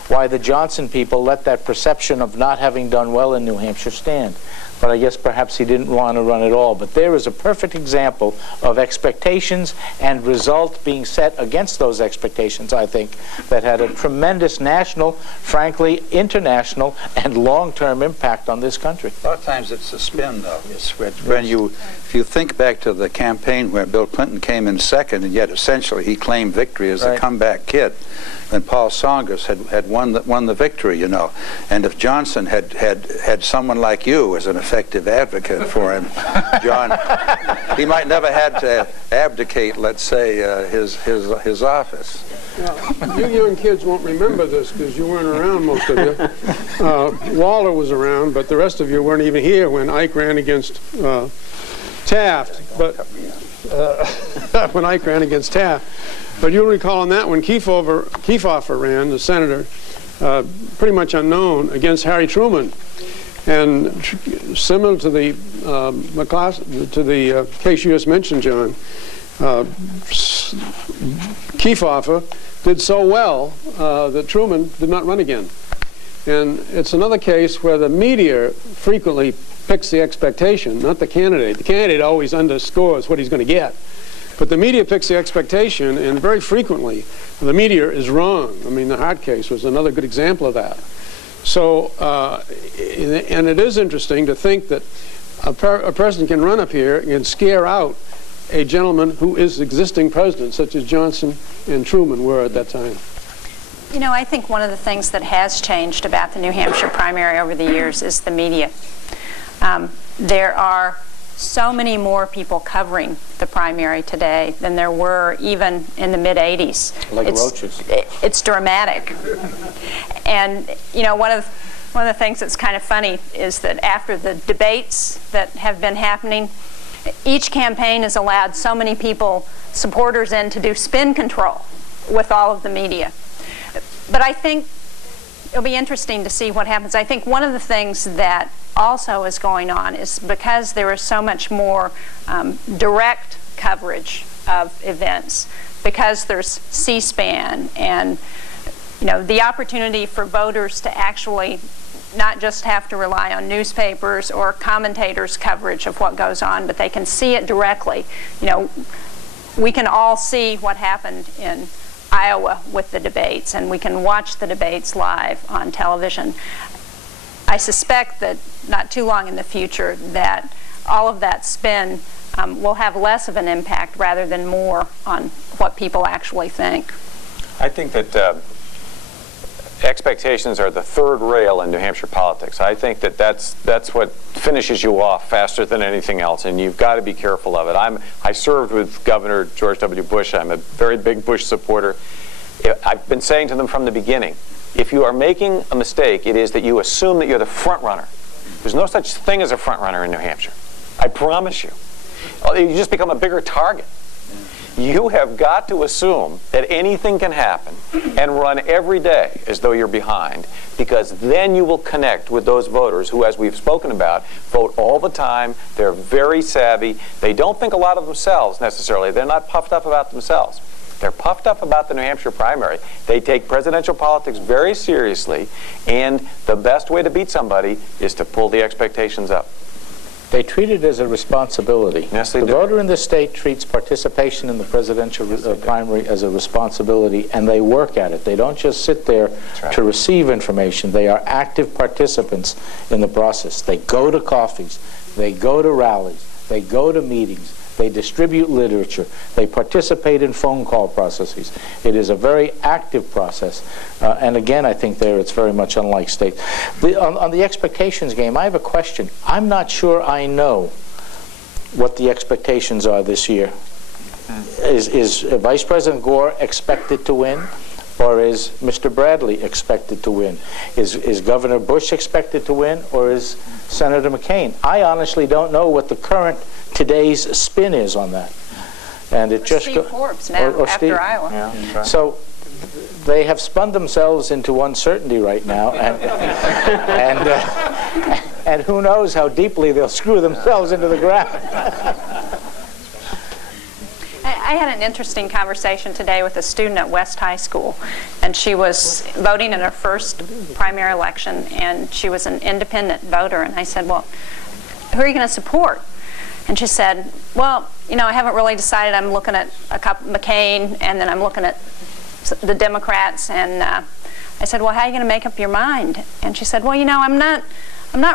why the Johnson people let that perception of not having done well in New Hampshire stand. But I guess perhaps he didn't want to run at all. But there is a perfect example of expectations and result being set against those expectations, I think, that had a tremendous national, frankly, international, and long-term impact on this country. A lot of times it's a spin, though. If you think back to the campaign where Bill Clinton came in second, and yet essentially he claimed victory as a comeback kid, and Paul Tsongas had won the victory, you know. And if Johnson had someone like you as an effective advocate for him, John, he might never had to abdicate, let's say, his office. Well, you young kids won't remember this because you weren't around, most of you. Waller was around, but the rest of you weren't even here when Ike ran against Taft. But when Ike ran against Taft. But you'll recall on that one, Kefauver ran, the senator, pretty much unknown, against Harry Truman. And similar to the case you just mentioned, John, Kefauver did so well that Truman did not run again. And it's another case where the media frequently picks the expectation, not the candidate. The candidate always underscores what he's going to get. But the media picks the expectation, and very frequently the media is wrong. I mean, the Hart case was another good example of that. So, and it is interesting to think that a person can run up here and scare out a gentleman who is existing president, such as Johnson and Truman were at that time. You know, I think one of the things that has changed about the New Hampshire primary over the years is the media. There are so many more people covering the primary today than there were even in the mid-'80s. Like roaches. It's dramatic. And, you know, one of the things that's kind of funny is that after the debates that have been happening, each campaign has allowed so many people, supporters in, to do spin control with all of the media. But I think it'll be interesting to see what happens. I think one of the things that also is going on is because there is so much more direct coverage of events, because there's C-SPAN and, you know, the opportunity for voters to actually not just have to rely on newspapers or commentators' coverage of what goes on, but they can see it directly. You know, we can all see what happened in Iowa with the debates, and we can watch the debates live on television. I suspect that not too long in the future that all of that spin will have less of an impact rather than more on what people actually think. I think that expectations are the third rail in New Hampshire politics. I think that that's what finishes you off faster than anything else, and you've got to be careful of it. I served with Governor George W. Bush. I'm a very big Bush supporter. I've been saying to them from the beginning, if you are making a mistake, it is that you assume that you're the front runner. There's no such thing as a front runner in New Hampshire. I promise you. You just become a bigger target. You have got to assume that anything can happen and run every day as though you're behind, because then you will connect with those voters who, as we've spoken about, vote all the time. They're very savvy. They don't think a lot of themselves necessarily. They're not puffed up about themselves. They're puffed up about the New Hampshire primary. They take presidential politics very seriously, and the best way to beat somebody is to pull the expectations up. They treat it as a responsibility. Yes, they do. The voter in the state treats participation in the presidential primary as a responsibility, and they work at it. They don't just sit there to receive information. They are active participants in the process. They go to coffees. They go to rallies. They go to meetings. They distribute literature. They participate in phone call processes. It is a very active process. And again, I think there it's very much unlike state. On the expectations game, I have a question. I'm not sure I know what the expectations are this year. Is Vice President Gore expected to win, or is Mr. Bradley expected to win? Is Governor Bush expected to win, or is Senator McCain? I honestly don't know what the current today's spin is on that. And it just Steve Forbes now, or after Steve. Iowa. Yeah. So they have spun themselves into uncertainty right now, and who knows how deeply they'll screw themselves into the ground. I had an interesting conversation today with a student at West High School, and she was voting in her first primary election, and she was an independent voter, and I said, well, who are you going to support? And she said, well, you know, I haven't really decided. I'm looking at McCain, and then I'm looking at the Democrats, and I said, well, how are you going to make up your mind? And she said, well, you know, I'm not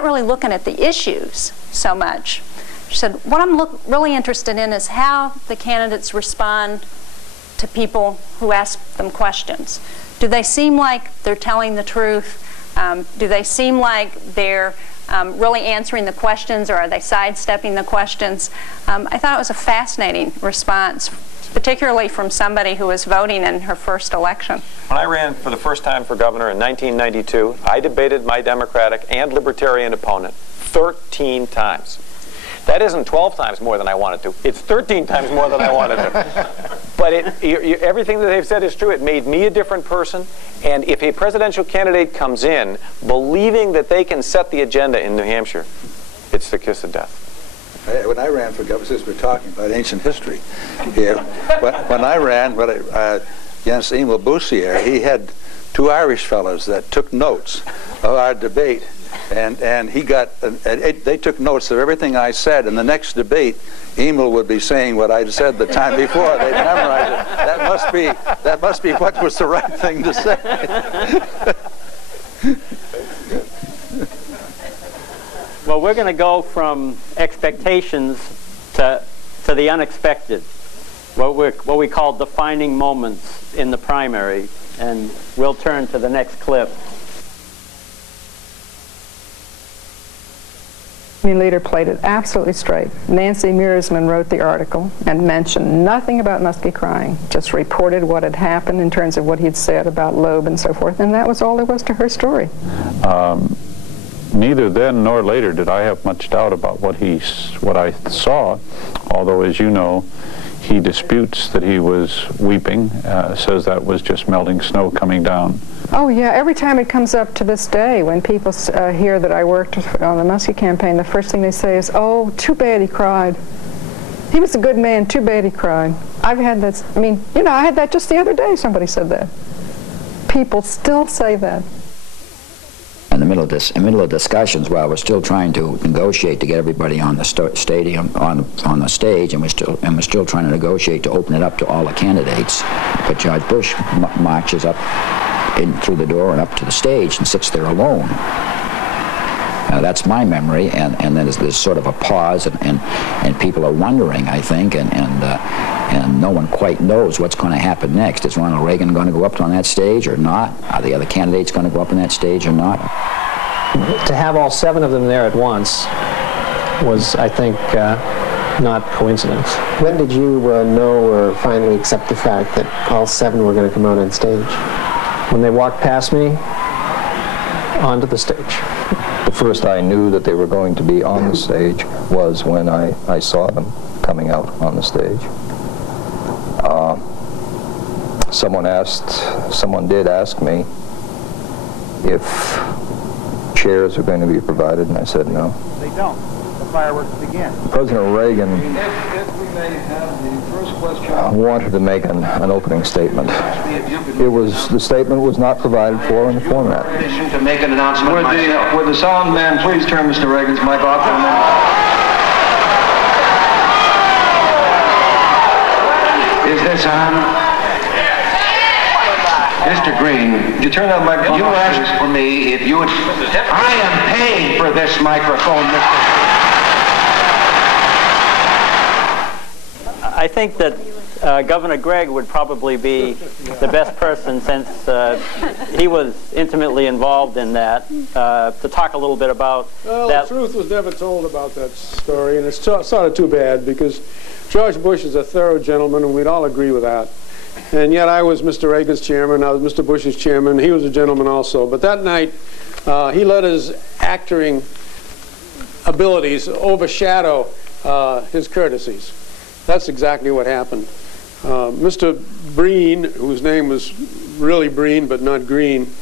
really looking at the issues so much. She said, what I'm really interested in is how the candidates respond to people who ask them questions. Do they seem like they're telling the truth? Do they seem like they're really answering the questions, or are they sidestepping the questions? I thought it was a fascinating response, particularly from somebody who was voting in her first election. When I ran for the first time for governor in 1992, I debated my Democratic and Libertarian opponent 13 times. That isn't 12 times more than I wanted to. It's 13 times more than I wanted to. But everything that they've said is true. It made me a different person. And if a presidential candidate comes in believing that they can set the agenda in New Hampshire, it's the kiss of death. When I ran for governor, since we're talking about ancient history here, when I ran against Emil Bouchard, he had two Irish fellows that took notes of our debate. And he got, they took notes of everything I said. In the next debate, Emil would be saying what I'd said the time before. They'd memorize it. That must be what was the right thing to say. Well, we're going to go from expectations to the unexpected, what we call defining moments in the primary. And we'll turn to the next clip. Leader played it absolutely straight. Nancy Mearsman wrote the article and mentioned nothing about Muskie crying, just reported what had happened in terms of what he'd said about Loeb and so forth, and that was all there was to her story. Neither then nor later did I have much doubt about what I saw, although, as you know, he disputes that he was weeping, says that was just melting snow coming down. Oh, yeah. Every time it comes up to this day, when people hear that I worked on the Muskie campaign, the first thing they say is, oh, too bad he cried. He was a good man. Too bad he cried. I've had that. I mean, you know, I had that just the other day. Somebody said that. People still say that. In the middle of discussions, while we're still trying to negotiate to get everybody on the stadium on the stage, and we're still trying to negotiate to open it up to all the candidates. But Judge Bush marches up in through the door and up to the stage and sits there alone. That's my memory, and then there's sort of a pause, and people are wondering, I think, and no one quite knows what's going to happen next. Is Ronald Reagan going to go up on that stage or not? Are the other candidates going to go up on that stage or not? To have all 7 of them there at once was, I think, not coincidence. When did you know or finally accept the fact that all 7 were going to come out on stage? When they walked past me onto the stage. The first I knew that they were going to be on the stage was when I saw them coming out on the stage. Someone did ask me if chairs were going to be provided, and I said no. They don't. The fireworks begin. President Reagan If we may have the first question. wanted to make an opening statement. The statement was not provided for in the format. To make an announcement would the sound man please turn Mr. Reagan's mic off for a minute? Is this on? Mr. Green, would you turn that microphone off? You asked for me if you would... I am paying for this microphone, Mr. I think that Governor Gregg would probably be the best person, since he was intimately involved in that, to talk a little bit about well, that. The truth was never told about that story, and it's sort of too bad, because George Bush is a thorough gentleman, and we'd all agree with that. And yet I was Mr. Reagan's chairman, I was Mr. Bush's chairman, he was a gentleman also. But that night, he let his acting abilities overshadow his courtesies. That's exactly what happened. Mr. Breen, whose name was really Breen but not Green,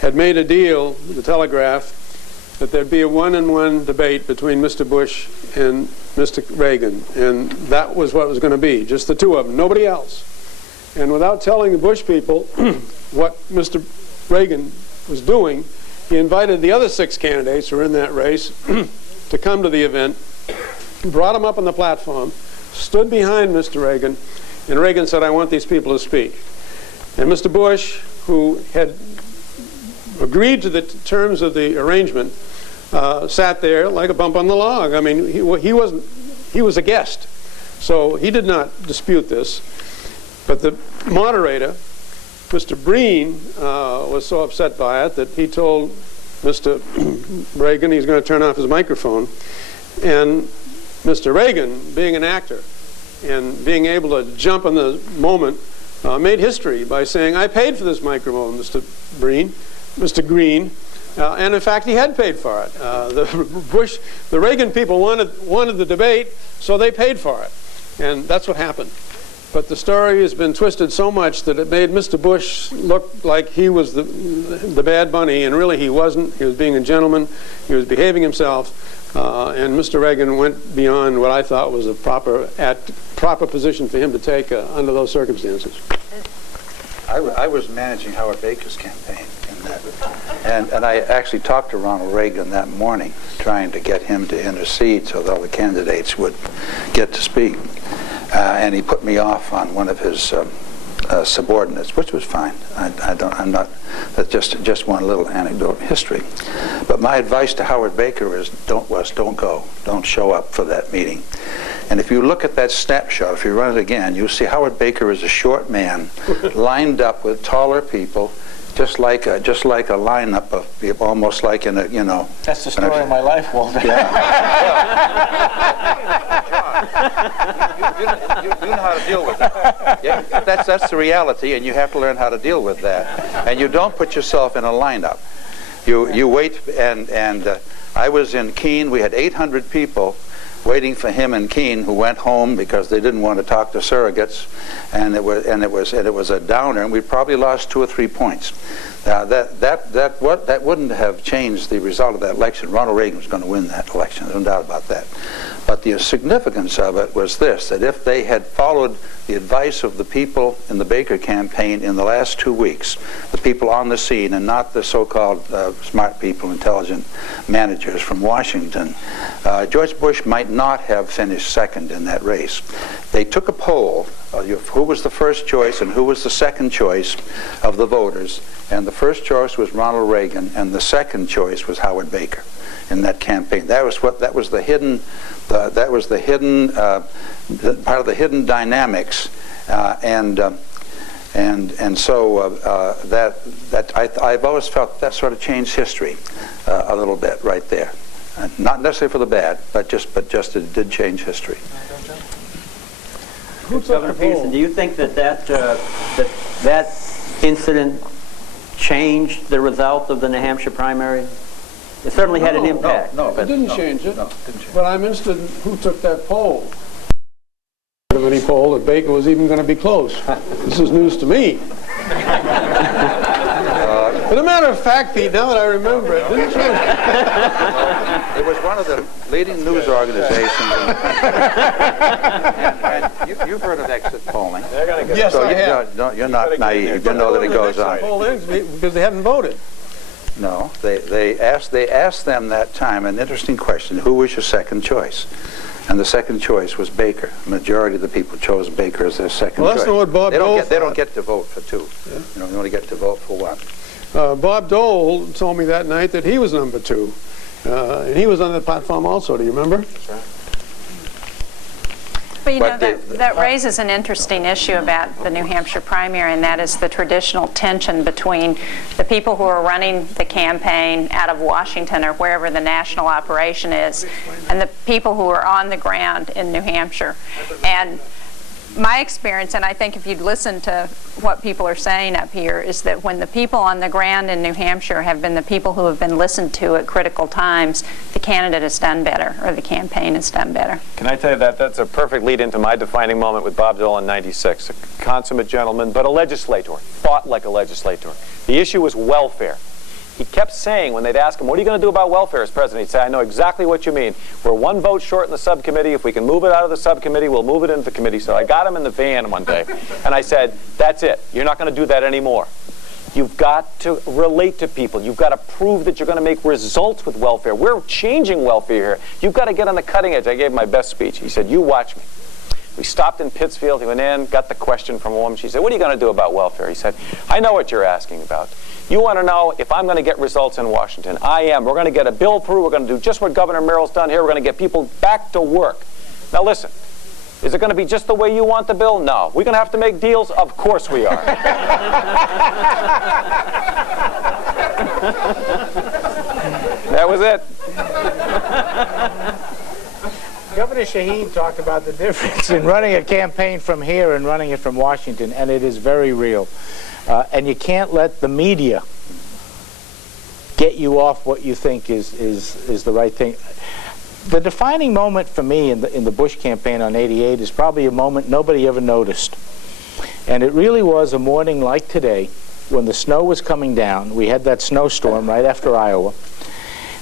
had made a deal with the Telegraph that there'd be a one-on-one debate between Mr. Bush and Mr. Reagan, and that was what it was going to be, just the two of them, nobody else. And without telling the Bush people what Mr. Reagan was doing, he invited the other 6 candidates who were in that race to come to the event, brought them up on the platform, stood behind Mr. Reagan, and Reagan said, "I want these people to speak." And Mr. Bush, who had agreed to the terms of the arrangement, sat there like a bump on the log. I mean, he was a guest, so he did not dispute this. But the moderator, Mr. Breen, was so upset by it that he told Mr. Reagan he's going to turn off his microphone. And Mr. Reagan, being an actor and being able to jump on the moment, made history by saying, "I paid for this microphone, Mr. Green," and in fact he had paid for it. The Reagan people wanted the debate, so they paid for it, and that's what happened. But the story has been twisted so much that it made Mr. Bush look like he was the bad bunny, and really he wasn't. He was being a gentleman. He was behaving himself. And Mr. Reagan went beyond what I thought was a proper position for him to take under those circumstances. I was managing Howard Baker's campaign in that, and I actually talked to Ronald Reagan that morning, trying to get him to intercede so that all the candidates would get to speak. And he put me off on one of his subordinates, which was fine. That's just one little anecdote in history. But my advice to Howard Baker don't go. Don't show up for that meeting. And if you look at that snapshot, if you run it again, you'll see Howard Baker is a short man lined up with taller people, just like a lineup of people, almost like in a, you know. That's the story of my life, Walter. Yeah. You know how to deal with that. Yeah, that's the reality, and you have to learn how to deal with that. And you don't put yourself in a lineup. You wait, and I was in Keene. We had 800 people waiting for him in Keene, who went home because they didn't want to talk to surrogates, and it was a downer, and we probably lost 2 or 3 points. Now that wouldn't have changed the result of that election. Ronald Reagan was going to win that election, there's no doubt about that. But the significance of it was this: that if they had followed the advice of the people in the Baker campaign in the last 2 weeks, the people on the scene, and not the so-called smart people, intelligent managers from Washington, George Bush might not have finished second in that race. They took a poll of who was the first choice and who was the second choice of the voters, and the first choice was Ronald Reagan, and the second choice was Howard Baker in that campaign. That was the hidden part of the hidden dynamics, and so I've always felt that sort of changed history a little bit right there. Not necessarily for the bad, but just it did change history. Governor Peterson, do you think that incident changed the result of the New Hampshire primary? It certainly had an impact. No, it didn't change it. But I'm interested in who took that poll. Of any poll that Baker was even going to be close. This is news to me. As a matter of fact, Pete, now that I remember it, didn't you? It was one of the leading news organizations. And you've heard of exit polling. Yes, so I have. You're not naive. You know that it goes on. Because they hadn't voted. No, they asked them that time an interesting question: who was your second choice? And the second choice was Baker. The majority of the people chose Baker as their second choice. Well, that's not what Bob Dole They don't get to vote for two. Yeah. You only get to vote for one. Bob Dole told me that night that he was number 2. And he was on the platform also. Do you remember? That's right. But you know, that raises an interesting issue about the New Hampshire primary, and that is the traditional tension between the people who are running the campaign out of Washington or wherever the national operation is, and the people who are on the ground in New Hampshire. And my experience, and I think if you'd listen to what people are saying up here, is that when the people on the ground in New Hampshire have been the people who have been listened to at critical times, the candidate has done better, or the campaign has done better. Can I tell you that that's a perfect lead into my defining moment with Bob Dole in '96. A consummate gentleman, but a legislator, fought like a legislator. The issue was welfare. He kept saying, when they'd ask him, what are you going to do about welfare as president? He'd say, I know exactly what you mean. We're one vote short in the subcommittee. If we can move it out of the subcommittee, we'll move it into the committee. So I got him in the van one day, and I said, that's it. You're not going to do that anymore. You've got to relate to people. You've got to prove that you're going to make results with welfare. We're changing welfare here. You've got to get on the cutting edge. I gave him my best speech. He said, you watch me. We stopped in Pittsfield. He went in, got the question from a woman. She said, what are you going to do about welfare? He said, I know what you're asking about. You want to know if I'm going to get results in Washington. I am. We're going to get a bill through. We're going to do just what Governor Merrill's done here. We're going to get people back to work. Now listen, is it going to be just the way you want the bill? No. We're going to have to make deals? Of course we are. That was it. Governor Shaheen talked about the difference in running a campaign from here and running it from Washington, and it is very real. And you can't let the media get you off what you think is the right thing. The defining moment for me in the Bush campaign on '88 is probably a moment nobody ever noticed. And it really was a morning like today when the snow was coming down. We had that snowstorm right after Iowa.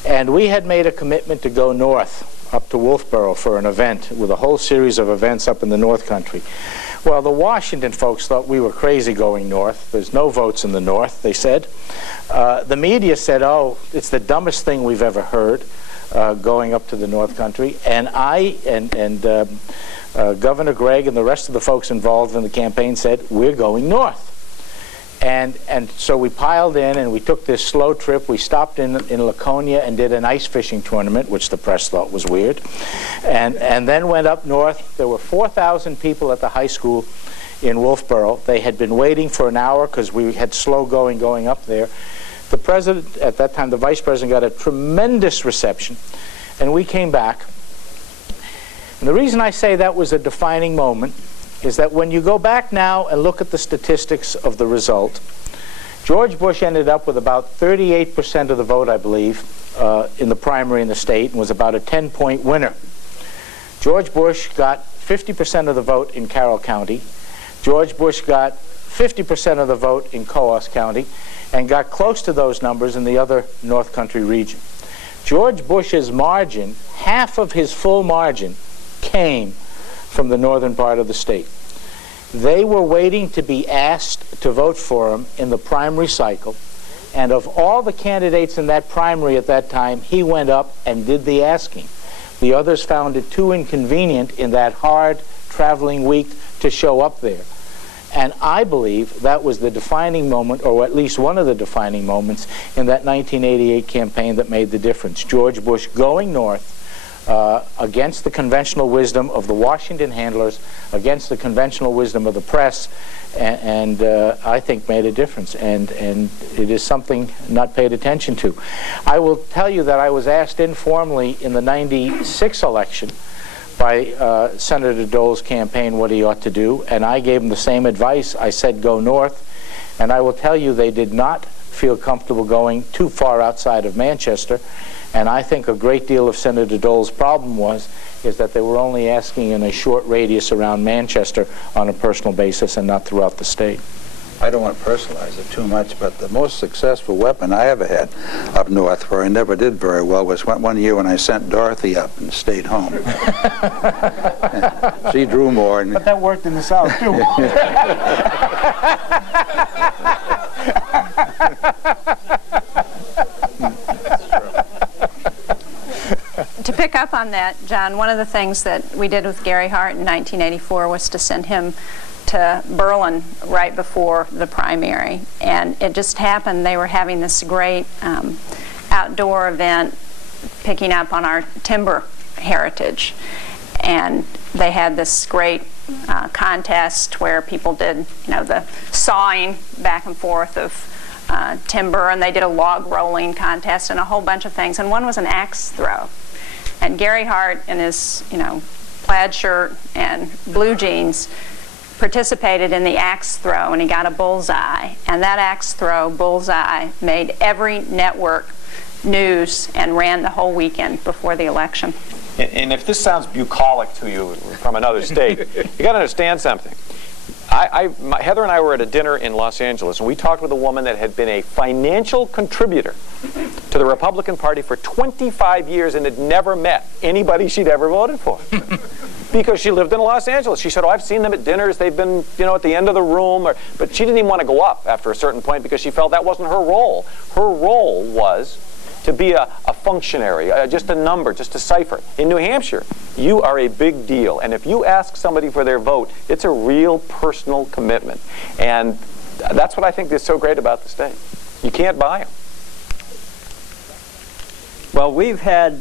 And we had made a commitment to go north up to Wolfboro for an event with a whole series of events up in the North Country. Well, the Washington folks thought we were crazy going north. There's no votes in the north, they said. The media said, oh, it's the dumbest thing we've ever heard, going up to the North Country. And I and Governor Gregg and the rest of the folks involved in the campaign said, we're going north. And so we piled in and we took this slow trip. We stopped in Laconia and did an ice fishing tournament, which the press thought was weird. And then went up north. There were 4,000 people at the high school in Wolfboro. They had been waiting for an hour because we had slow going up there. The president, at that time, the vice president, got a tremendous reception. And we came back. And the reason I say that was a defining moment is that when you go back now and look at the statistics of the result, George Bush ended up with about 38% of the vote, I believe, in the primary in the state, and was about a 10-point winner. George Bush got 50% of the vote in Carroll County. George Bush got 50% of the vote in Coos County, and got close to those numbers in the other North Country region. George Bush's margin, half of his full margin, came from the northern part of the state. They were waiting to be asked to vote for him in the primary cycle, and of all the candidates in that primary at that time, he went up and did the asking. The others found it too inconvenient in that hard traveling week to show up there. And I believe that was the defining moment, or at least one of the defining moments, in that 1988 campaign that made the difference. George Bush going north against the conventional wisdom of the Washington handlers, against the conventional wisdom of the press, and I think made a difference. And it is something not paid attention to. I will tell you that I was asked informally in the '96 election by Senator Dole's campaign what he ought to do, and I gave him the same advice. I said go north, and I will tell you they did not feel comfortable going too far outside of Manchester. And I think a great deal of Senator Dole's problem is that they were only asking in a short radius around Manchester on a personal basis and not throughout the state. I don't want to personalize it too much, but the most successful weapon I ever had up north, where I never did very well, was one year when I sent Dorothy up and stayed home. She drew more. But that worked in the South, too. To pick up on that, John, one of the things that we did with Gary Hart in 1984 was to send him to Berlin right before the primary. And it just happened they were having this great outdoor event picking up on our timber heritage. And they had this great contest where people did, the sawing back and forth of timber, and they did a log rolling contest and a whole bunch of things, and one was an axe throw. And Gary Hart in his, plaid shirt and blue jeans participated in the axe throw, and he got a bullseye. And that axe throw bullseye made every network news and ran the whole weekend before the election. And if this sounds bucolic to you from another state, you got to understand something. Heather and I were at a dinner in Los Angeles, and we talked with a woman that had been a financial contributor to the Republican Party for 25 years and had never met anybody she'd ever voted for. Because she lived in Los Angeles. She said, I've seen them at dinners. They've been, at the end of the room. But she didn't even want to go up after a certain point because she felt that wasn't her role. Her role was to be a functionary, just a number, just a cipher. In New Hampshire, you are a big deal. And if you ask somebody for their vote, it's a real personal commitment. And that's what I think is so great about the state. You can't buy them. Well, we've had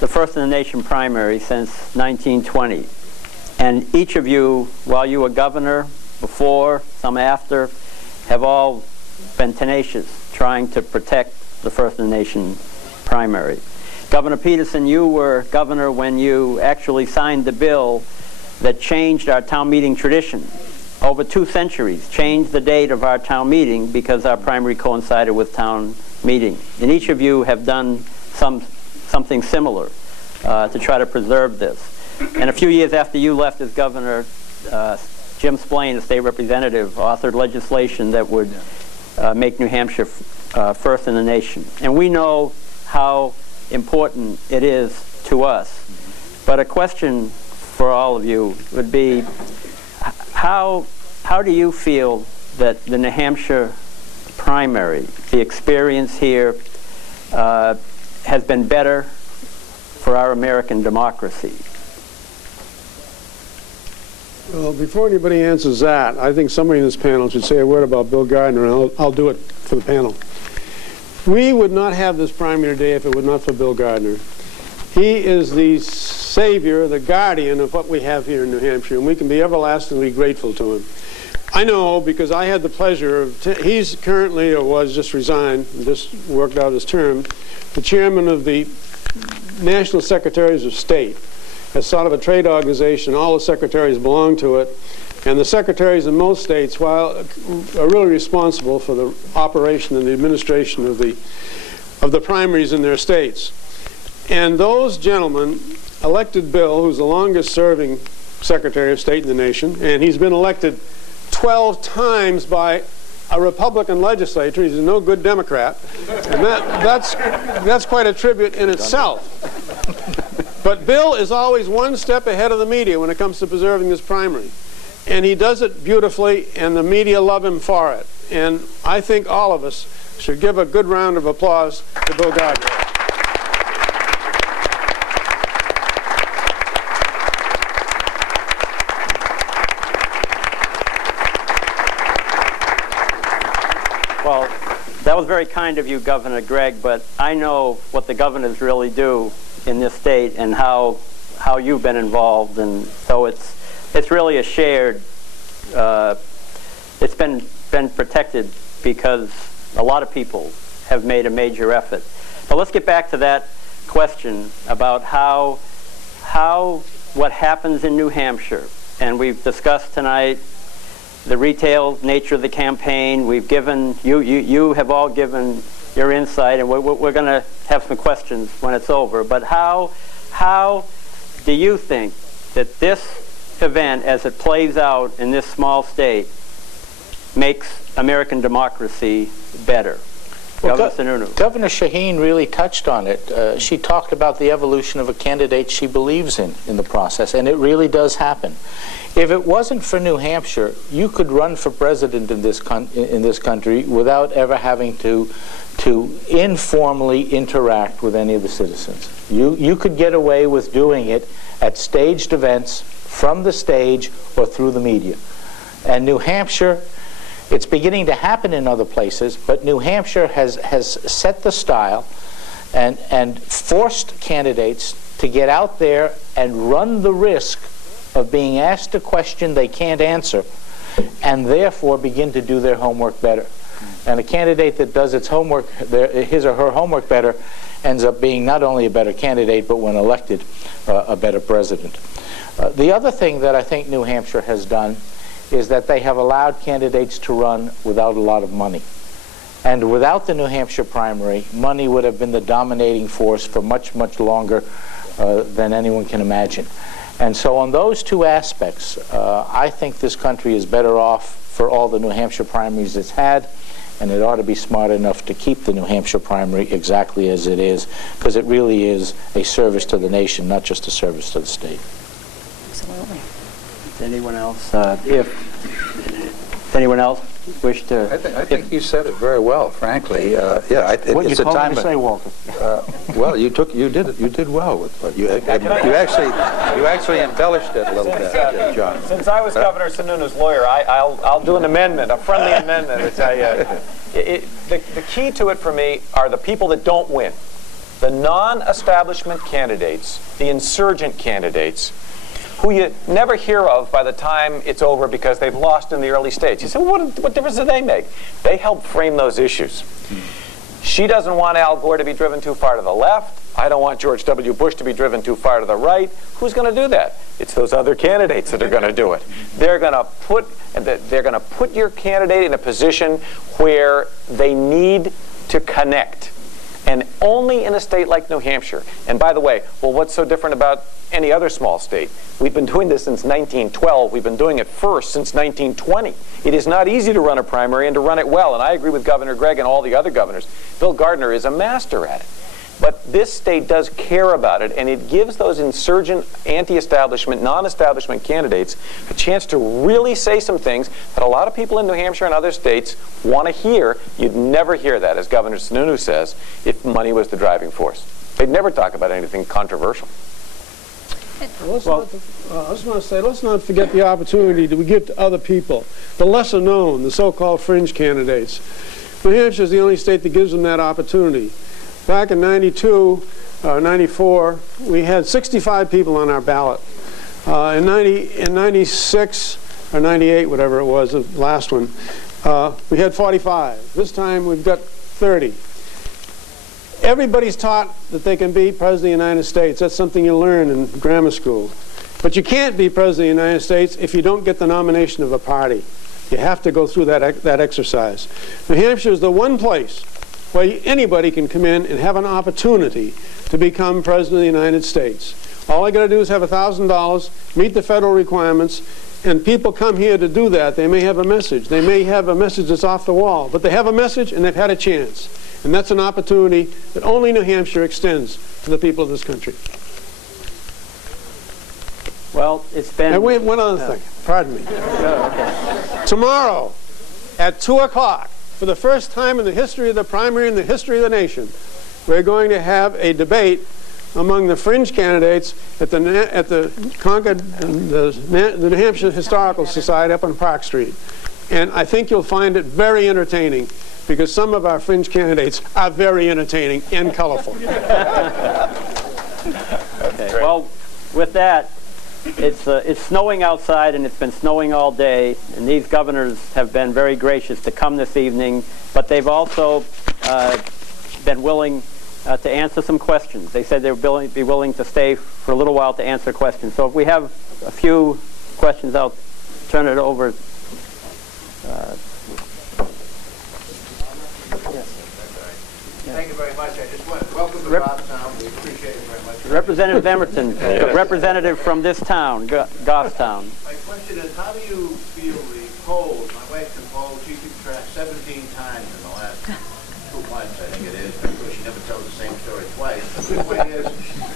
the First in the Nation primary since 1920. And each of you, while you were governor, before, some after, have all been tenacious, trying to protect the First in the Nation primary. Governor Peterson, you were governor when you actually signed the bill that changed our town meeting tradition. Over 2 centuries, changed the date of our town meeting because our primary coincided with town meeting. And each of you have done something similar to try to preserve this. And a few years after you left as governor, Jim Splain, the state representative, authored legislation that would make New Hampshire first in the nation. And we know how important it is to us. But a question for all of you would be, how do you feel that the New Hampshire primary, the experience here, has been better for our American democracy? Well, before anybody answers that, I think somebody in this panel should say a word about Bill Gardner, and I'll do it for the panel. We would not have this primary today if it were not for Bill Gardner. He is the savior, the guardian of what we have here in New Hampshire, and we can be everlastingly grateful to him. I know because I had the pleasure of, he's currently, or was just resigned, just worked out his term, the chairman of the National Secretaries of State. As sort of a trade organization, all the secretaries belong to it, and the secretaries in most states, while are really responsible for the operation and the administration of the primaries in their states. And those gentlemen elected Bill, who's the longest-serving Secretary of State in the nation, and he's been elected 12 times by a Republican legislature. He's a no good Democrat, and that's quite a tribute in itself. But Bill is always one step ahead of the media when it comes to preserving this primary. And he does it beautifully, and the media love him for it. And I think all of us should give a good round of applause to Bill Gardner. Well, that was very kind of you, Governor Gregg, but I know what the governors really do in this state and how you've been involved, and so it's really a shared, it's been protected because a lot of people have made a major effort. But let's get back to that question about what happens in New Hampshire. And we've discussed tonight the retail nature of the campaign. We've given, you have all given your insight, and we're going to have some questions when it's over. But how do you think that this event, as it plays out in this small state, makes American democracy better? Well, Governor Sununu. Governor Shaheen really touched on it. She talked about the evolution of a candidate she believes in the process, and it really does happen. If it wasn't for New Hampshire, you could run for president in this country without ever having to informally interact with any of the citizens. You could get away with doing it at staged events, from the stage, or through the media. And New Hampshire, it's beginning to happen in other places, but New Hampshire has set the style and forced candidates to get out there and run the risk of being asked a question they can't answer and therefore begin to do their homework better. And a candidate that does its homework, his or her homework better, ends up being not only a better candidate, but when elected, a better president. The other thing that I think New Hampshire has done is that they have allowed candidates to run without a lot of money. And without the New Hampshire primary, money would have been the dominating force for much, much longer than anyone can imagine. And so on those two aspects, I think this country is better off for all the New Hampshire primaries it's had, and it ought to be smart enough to keep the New Hampshire primary exactly as it is, because it really is a service to the nation, not just a service to the state. Absolutely. Does anyone else, if anyone else wish to? I think you said it very well, frankly. What it's you a told time. me to say, Walter. Well, you did well with what you actually embellished it a little bit, John. Since I was Governor Sununu's lawyer, I'll do an amendment, a friendly amendment. The key to it for me are the people that don't win. The non-establishment candidates, the insurgent candidates, who you never hear of by the time it's over because they've lost in the early stages. You say, well, what difference do they make? They help frame those issues. She doesn't want Al Gore to be driven too far to the left. I don't want George W. Bush to be driven too far to the right. Who's going to do that? It's those other candidates that are going to do it. They're going to put your candidate in a position where they need to connect. And only in a state like New Hampshire. And by the way, well, what's so different about any other small state? We've been doing this since 1912. We've been doing it first since 1920. It is not easy to run a primary and to run it well. And I agree with Governor Gregg and all the other governors. Bill Gardner is a master at it. But this state does care about it, and it gives those insurgent, anti-establishment, non-establishment candidates a chance to really say some things that a lot of people in New Hampshire and other states want to hear. You'd never hear that, as Governor Sununu says, if money was the driving force. They'd never talk about anything controversial. I just want to say, let's not forget the opportunity that we give to other people, the lesser known, the so-called fringe candidates. New Hampshire is the only state that gives them that opportunity. Back in 92, 94, we had 65 people on our ballot. In 96 or 98, whatever it was, the last one, we had 45. This time we've got 30. Everybody's taught that they can be President of the United States. That's something you learn in grammar school. But you can't be President of the United States if you don't get the nomination of a party. You have to go through that exercise. New Hampshire is the one place where anybody can come in and have an opportunity to become President of the United States. All I got to do is have $1,000, meet the federal requirements, and people come here to do that. They may have a message. They may have a message that's off the wall, but they have a message and they've had a chance. And that's an opportunity that only New Hampshire extends to the people of this country. Well, it's been... And wait, one other thing. Pardon me. Okay. Tomorrow at 2 o'clock, for the first time in the history of the primary and the history of the nation, we're going to have a debate among the fringe candidates at the Concord, the New Hampshire Historical Society up on Park Street. And I think you'll find it very entertaining, because some of our fringe candidates are very entertaining and colorful. Okay. Well, with that, it's snowing outside, and it's been snowing all day, and these governors have been very gracious to come this evening, but they've also been willing to answer some questions. They said they would be willing to stay for a little while to answer questions. So if we have a few questions, I'll turn it over. Thank you very much. I just want to welcome to Goffstown. We appreciate it very much. Representative Emerson, a representative from this town, Goffstown. My question is, how do you feel the polls? My wife can poll. She keeps track 17 times in the last 2 months, I think it is. Of course, she never tells the same story twice. But the point is,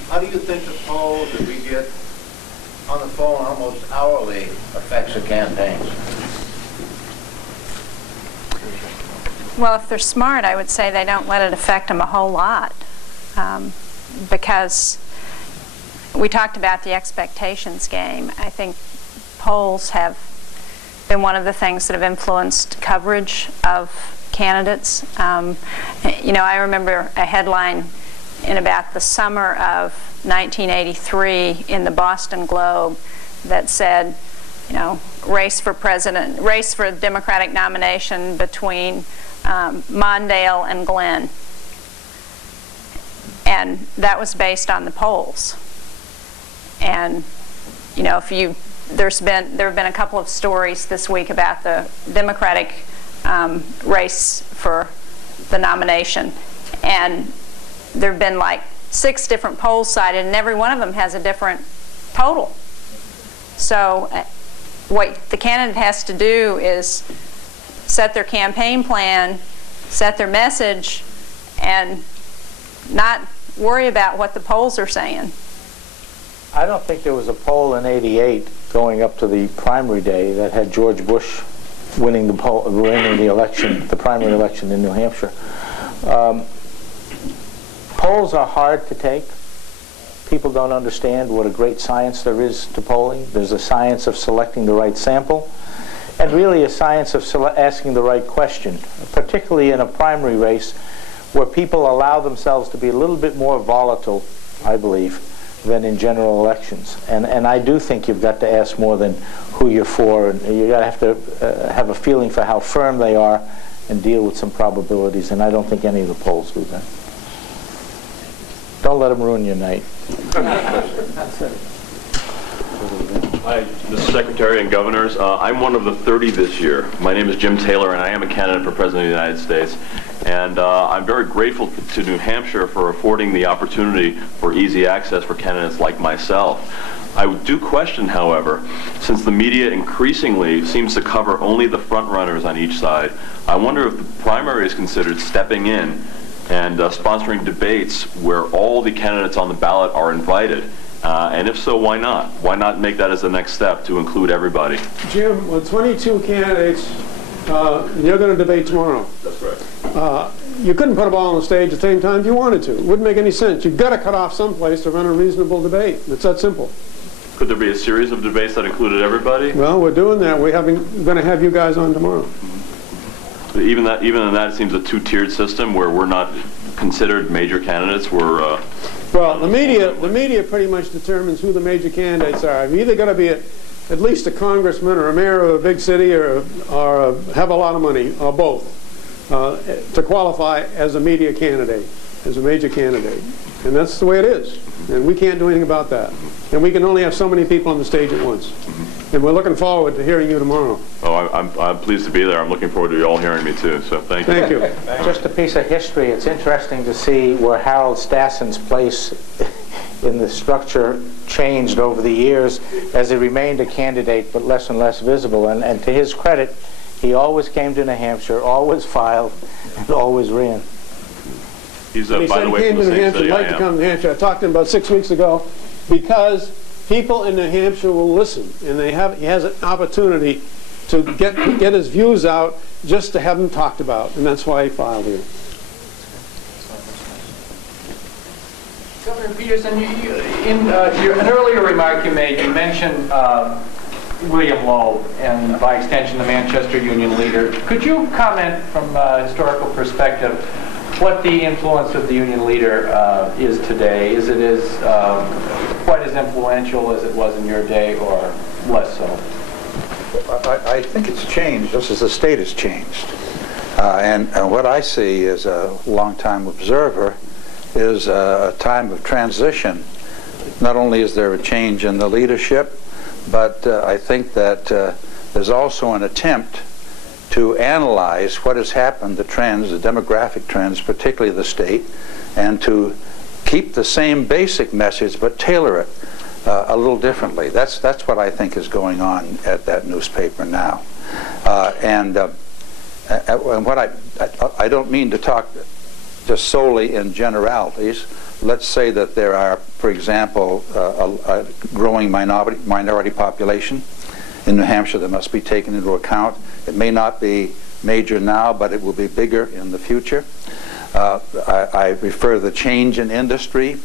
how do you think the polls that we get on the phone almost hourly affects the campaigns? Well, if they're smart, I would say they don't let it affect them a whole lot, because we talked about the expectations game. I think polls have been one of the things that have influenced coverage of candidates. You know, I remember a headline in about the summer of 1983 in the Boston Globe that said, you know, race for president, race for Democratic nomination between Mondale and Glenn. And that was based on the polls. And, you know, there have been a couple of stories this week about the Democratic race for the nomination. And there have been like 6 different polls cited, and every one of them has a different total. So what the candidate has to do is set their campaign plan, set their message, and not worry about what the polls are saying. I don't think there was a poll in '88 going up to the primary day that had George Bush winning the election, the primary election in New Hampshire. Polls are hard to take. People don't understand what a great science there is to polling. There's a science of selecting the right sample, and really a science of asking the right question, particularly in a primary race where people allow themselves to be a little bit more volatile, I believe, than in general elections. And I do think you've got to ask more than who you're for, and you got to have a feeling for how firm they are and deal with some probabilities, and I don't think any of the polls do that. Don't let them ruin your night. Hi, Mr. Secretary and Governors. I'm one of the 30 this year. My name is Jim Taylor, and I am a candidate for President of the United States. And I'm very grateful to New Hampshire for affording the opportunity for easy access for candidates like myself. I do question, however, since the media increasingly seems to cover only the front runners on each side, I wonder if the primary is considered stepping in and sponsoring debates where all the candidates on the ballot are invited. And if so, why not? Why not make that as the next step to include everybody? Jim, with 22 candidates, you're going to debate tomorrow. That's right. You couldn't put them all on the stage at the same time if you wanted to. It wouldn't make any sense. You've got to cut off someplace to run a reasonable debate. It's that simple. Could there be a series of debates that included everybody? Well, we're doing that. We're going to have you guys on tomorrow. Even in that, it seems a two-tiered system where we're not considered major candidates. We're well, the media pretty much determines who the major candidates are. You're either going to be at least a congressman or a mayor of a big city or have a lot of money, or both, to qualify as a media candidate, as a major candidate. And that's the way it is. And we can't do anything about that. And we can only have so many people on the stage at once. And we're looking forward to hearing you tomorrow. Oh, I'm pleased to be there. I'm looking forward to you all hearing me too. So thank you. Thank you. Just a piece of history. It's interesting to see where Harold Stassen's place in the structure changed over the years as he remained a candidate but less and less visible. And to his credit, he always came to New Hampshire, always filed, and always ran. He's, he by said the he way, came from to the New same Hampshire, city like I to am. come to New Hampshire. I talked to him about 6 weeks ago because people in New Hampshire will listen, and he has an opportunity to get his views out just to have them talked about, and that's why he filed here. Governor Peterson, in an earlier remark you made, you mentioned William Loeb and, by extension, the Manchester Union leader. Could you comment from a historical perspective what the influence of the Union leader is today? Is it quite as influential as it was in your day, or less so? I think it's changed just as the state has changed. And what I see as a long-time observer is a time of transition. Not only is there a change in the leadership, but I think that there's also an attempt to analyze what has happened, the trends, the demographic trends, particularly the state, and to keep the same basic message but tailor it a little differently. That's what I think is going on at that newspaper now. And what I don't mean to talk just solely in generalities. Let's say that there are, for example, a growing minority population in New Hampshire that must be taken into account. It may not be major now, but it will be bigger in the future. I refer to the change in industry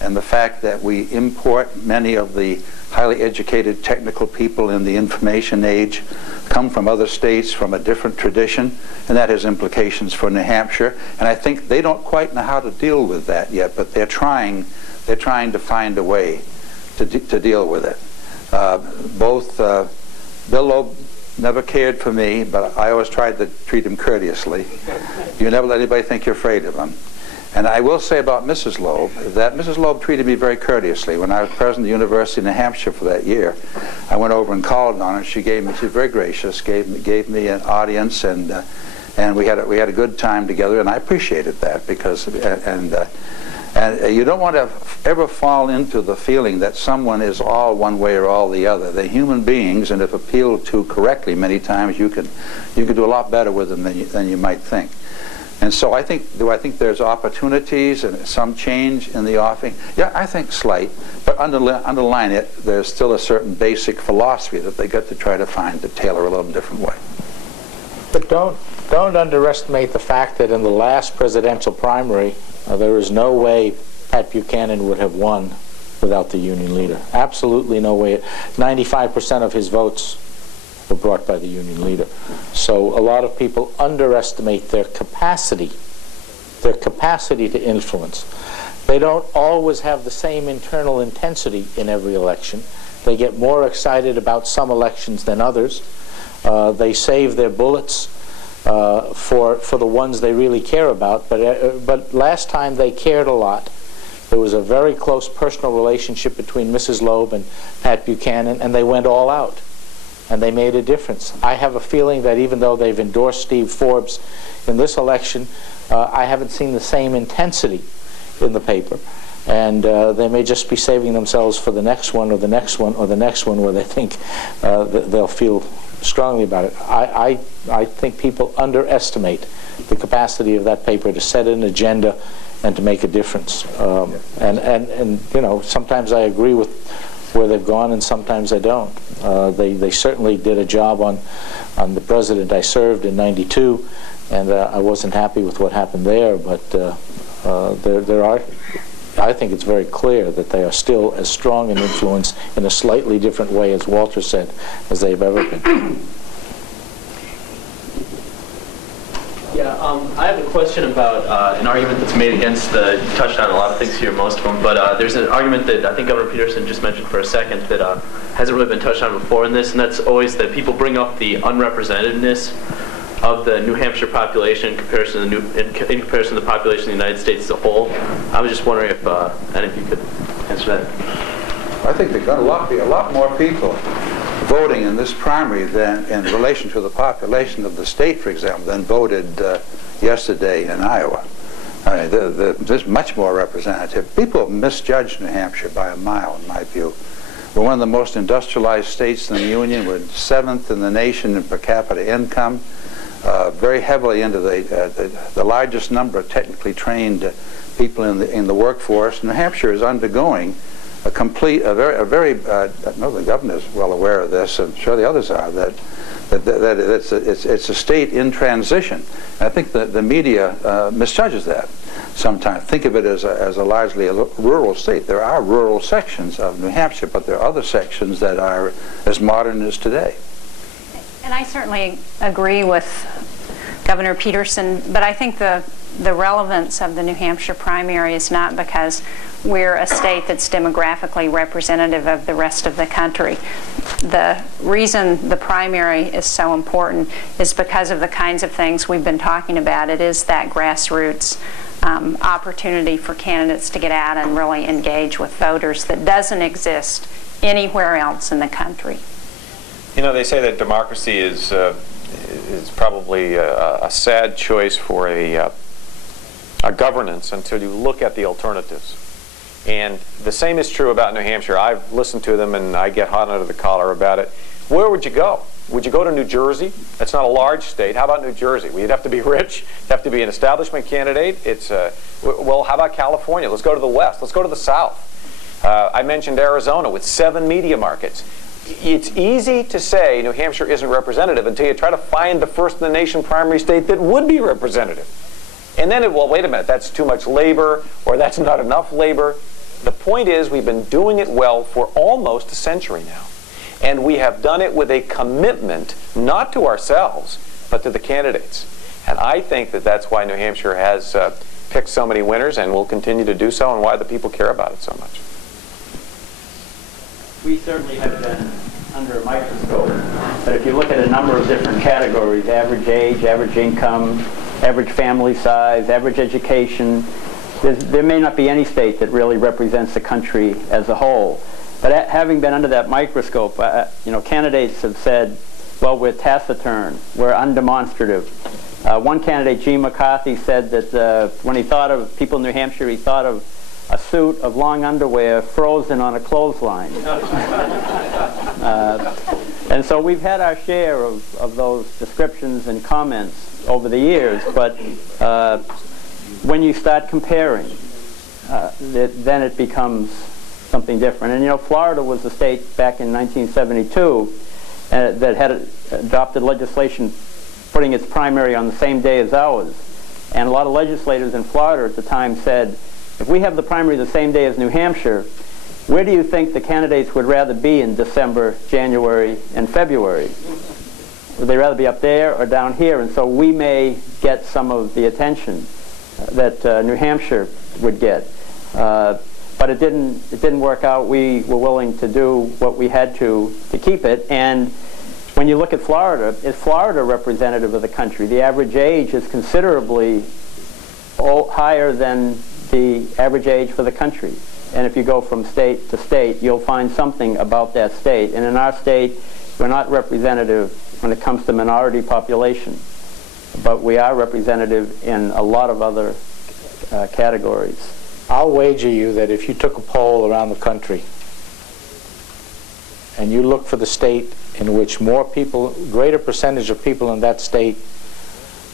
and the fact that we import many of the highly educated technical people in the information age come from other states from a different tradition, and that has implications for New Hampshire. And I think they don't quite know how to deal with that yet, but they're trying to find a way to deal with it. Both Bill Loeb never cared for me, but I always tried to treat him courteously. You never let anybody think you're afraid of him. And I will say about Mrs. Loeb that Mrs. Loeb treated me very courteously. When I was president of the University of New Hampshire for that year, I went over and called on her. She was very gracious, gave me an audience, and we had a good time together, and I appreciated that because and you don't want to ever fall into the feeling that someone is all one way or all the other. They're human beings, and if appealed to correctly many times, you can do a lot better with them than you might think. And so I think there's opportunities and some change in the offing? Yeah, I think slight, but underline it, there's still a certain basic philosophy that they got to try to find to tailor a little different way. But don't underestimate the fact that in the last presidential primary, there is no way Pat Buchanan would have won without the Union leader. Absolutely no way. 95% of his votes were brought by the Union leader. So a lot of people underestimate their capacity to influence. They don't always have the same internal intensity in every election. They get more excited about some elections than others. They save their bullets for the ones they really care about. But last time they cared a lot. There was a very close personal relationship between Mrs. Loeb and Pat Buchanan, and they went all out. And they made a difference. I have a feeling that even though they've endorsed Steve Forbes in this election, I haven't seen the same intensity in the paper. And they may just be saving themselves for the next one or the next one or the next one where they think they'll feel strongly about it. I think people underestimate the capacity of that paper to set an agenda and to make a difference. And you know, sometimes I agree with where they've gone and sometimes I don't. They certainly did a job on the president I served in '92, and I wasn't happy with what happened there, but there are, I think it's very clear that they are still as strong an influence in a slightly different way, as Walter said, as they've ever been. Yeah, I have a question about an argument that's made against you touched on a lot of things here, most of them, but there's an argument that I think Governor Peterson just mentioned for a second that hasn't really been touched on before in this, and that's always that people bring up the unrepresentedness of the New Hampshire population in comparison to the population of the United States as a whole. I was just wondering if any of you could answer that. I think there's going to be a lot more people voting in this primary than in relation to the population of the state, for example, than voted yesterday in Iowa. I mean, there's much more representative. People have misjudged New Hampshire by a mile, in my view. We're one of the most industrialized states in the Union. We're 7th in the nation in per capita income, very heavily into the largest number of technically trained people in the workforce. New Hampshire is undergoing I know the governor is well aware of this, and I'm sure the others are, that it's a state in transition. And I think that the media misjudges that sometimes. Think of it as a largely rural state. There are rural sections of New Hampshire, but there are other sections that are as modern as today. And I certainly agree with Governor Peterson, but I think the relevance of the New Hampshire primary is not because we're a state that's demographically representative of the rest of the country. The reason the primary is so important is because of the kinds of things we've been talking about. It is that grassroots opportunity for candidates to get out and really engage with voters that doesn't exist anywhere else in the country. You know, they say that democracy is probably a sad choice for a governance until you look at the alternatives. And the same is true about New Hampshire. I've listened to them and I get hot under the collar about it. Where would you go? Would you go to New Jersey? That's not a large state. How about New Jersey? Well, you'd have to be rich. You'd have to be an establishment candidate. Well, how about California? Let's go to the west. Let's go to the south. I mentioned Arizona with 7 media markets. It's easy to say New Hampshire isn't representative until you try to find the first in the nation primary state that would be representative. And then, well, wait a minute, that's too much labor, or that's not enough labor. The point is, we've been doing it well for almost a century now. And we have done it with a commitment, not to ourselves, but to the candidates. And I think that that's why New Hampshire has picked so many winners and will continue to do so, and why the people care about it so much. we certainly have been under a microscope. But if you look at a number of different categories, average age, average income, average family size, average education, there may not be any state that really represents the country as a whole. But having been under that microscope, candidates have said, well, we're taciturn, we're undemonstrative. One candidate, Gene McCarthy, said that when he thought of people in New Hampshire, he thought of a suit of long underwear frozen on a clothesline. And so we've had our share of those descriptions and comments over the years, but when you start comparing, then it becomes something different. And Florida was the state back in 1972 that had adopted legislation putting its primary on the same day as ours. And a lot of legislators in Florida at the time said, if we have the primary the same day as New Hampshire, where do you think the candidates would rather be in December, January, and February? Would they rather be up there or down here? And so we may get some of the attention that New Hampshire would get. But it didn't work out. We were willing to do what we had to keep it. And when you look at Florida, is Florida representative of the country? The average age is considerably higher than the average age for the country. And if you go from state to state, you'll find something about that state. And in our state, we're not representative when it comes to minority population, but we are representative in a lot of other categories. I'll wager you that if you took a poll around the country and you look for the state in which greater percentage of people in that state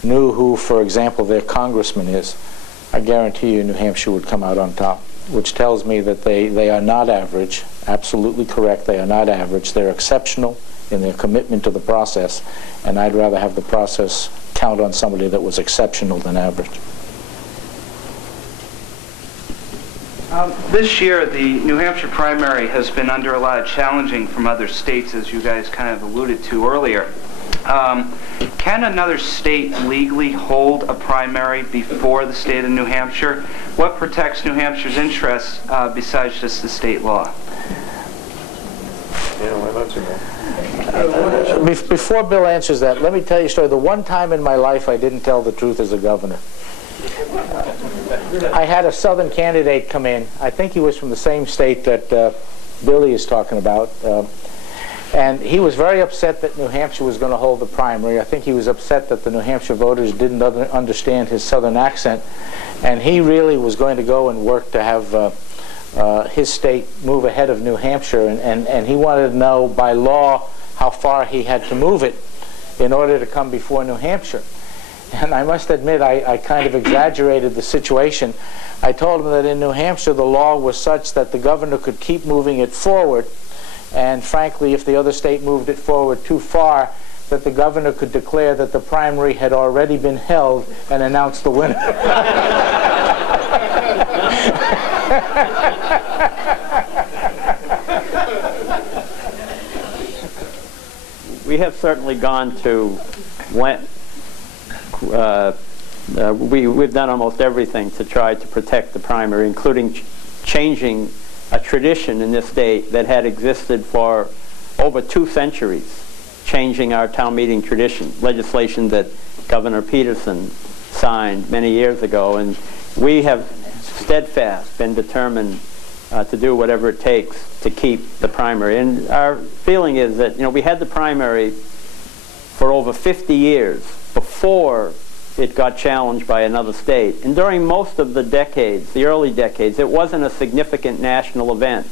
knew who, for example, their congressman is, I guarantee you New Hampshire would come out on top, which tells me that they are not average. Absolutely correct, they are not average. They're exceptional in their commitment to the process, and I'd rather have the process count on somebody that was exceptional than average. This year, the New Hampshire primary has been under a lot of challenging from other states, as you guys kind of alluded to earlier. Can another state legally hold a primary before the state of New Hampshire? What protects New Hampshire's interests besides just the state law? Before Bill answers that, let me tell you a story. The one time in my life I didn't tell the truth as a governor. I had a southern candidate come in. I think he was from the same state that Billy is talking about. And he was very upset that New Hampshire was going to hold the primary. I think he was upset that the New Hampshire voters didn't understand his southern accent. And he really was going to go and work to have his state move ahead of New Hampshire. And he wanted to know by law how far he had to move it in order to come before New Hampshire. And I must admit, I kind of exaggerated the situation. I told him that in New Hampshire the law was such that the governor could keep moving it forward, and frankly, if the other state moved it forward too far, that the governor could declare that the primary had already been held and announce the winner. We have certainly gone to we've done almost everything to try to protect the primary, including changing a tradition in this state that had existed for over 2 centuries, changing our town meeting tradition, legislation that Governor Peterson signed many years ago. And we have steadfast been determined to do whatever it takes to keep the primary. And our feeling is that, we had the primary for over 50 years before it got challenged by another state. And during most of the decades, the early decades, it wasn't a significant national event.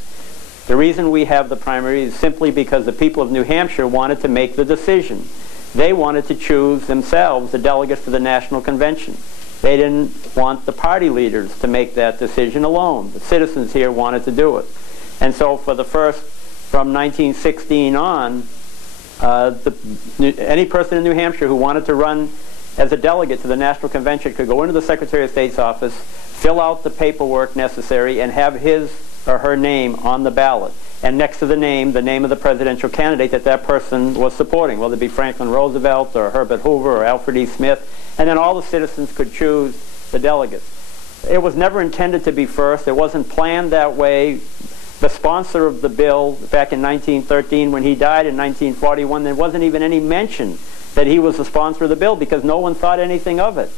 The reason we have the primary is simply because the people of New Hampshire wanted to make the decision. They wanted to choose themselves the delegates to the National Convention. They didn't want the party leaders to make that decision alone. The citizens here wanted to do it. And so from 1916 on, any person in New Hampshire who wanted to run as a delegate to the National Convention could go into the Secretary of State's office, fill out the paperwork necessary, and have his or her name on the ballot. And next to the name of the presidential candidate that person was supporting, whether it be Franklin Roosevelt or Herbert Hoover or Alfred E. Smith. And then all the citizens could choose the delegates. It was never intended to be first. It wasn't planned that way. the sponsor of the bill back in 1913 when he died in 1941. There wasn't even any mention that he was the sponsor of the bill because no one thought anything of it.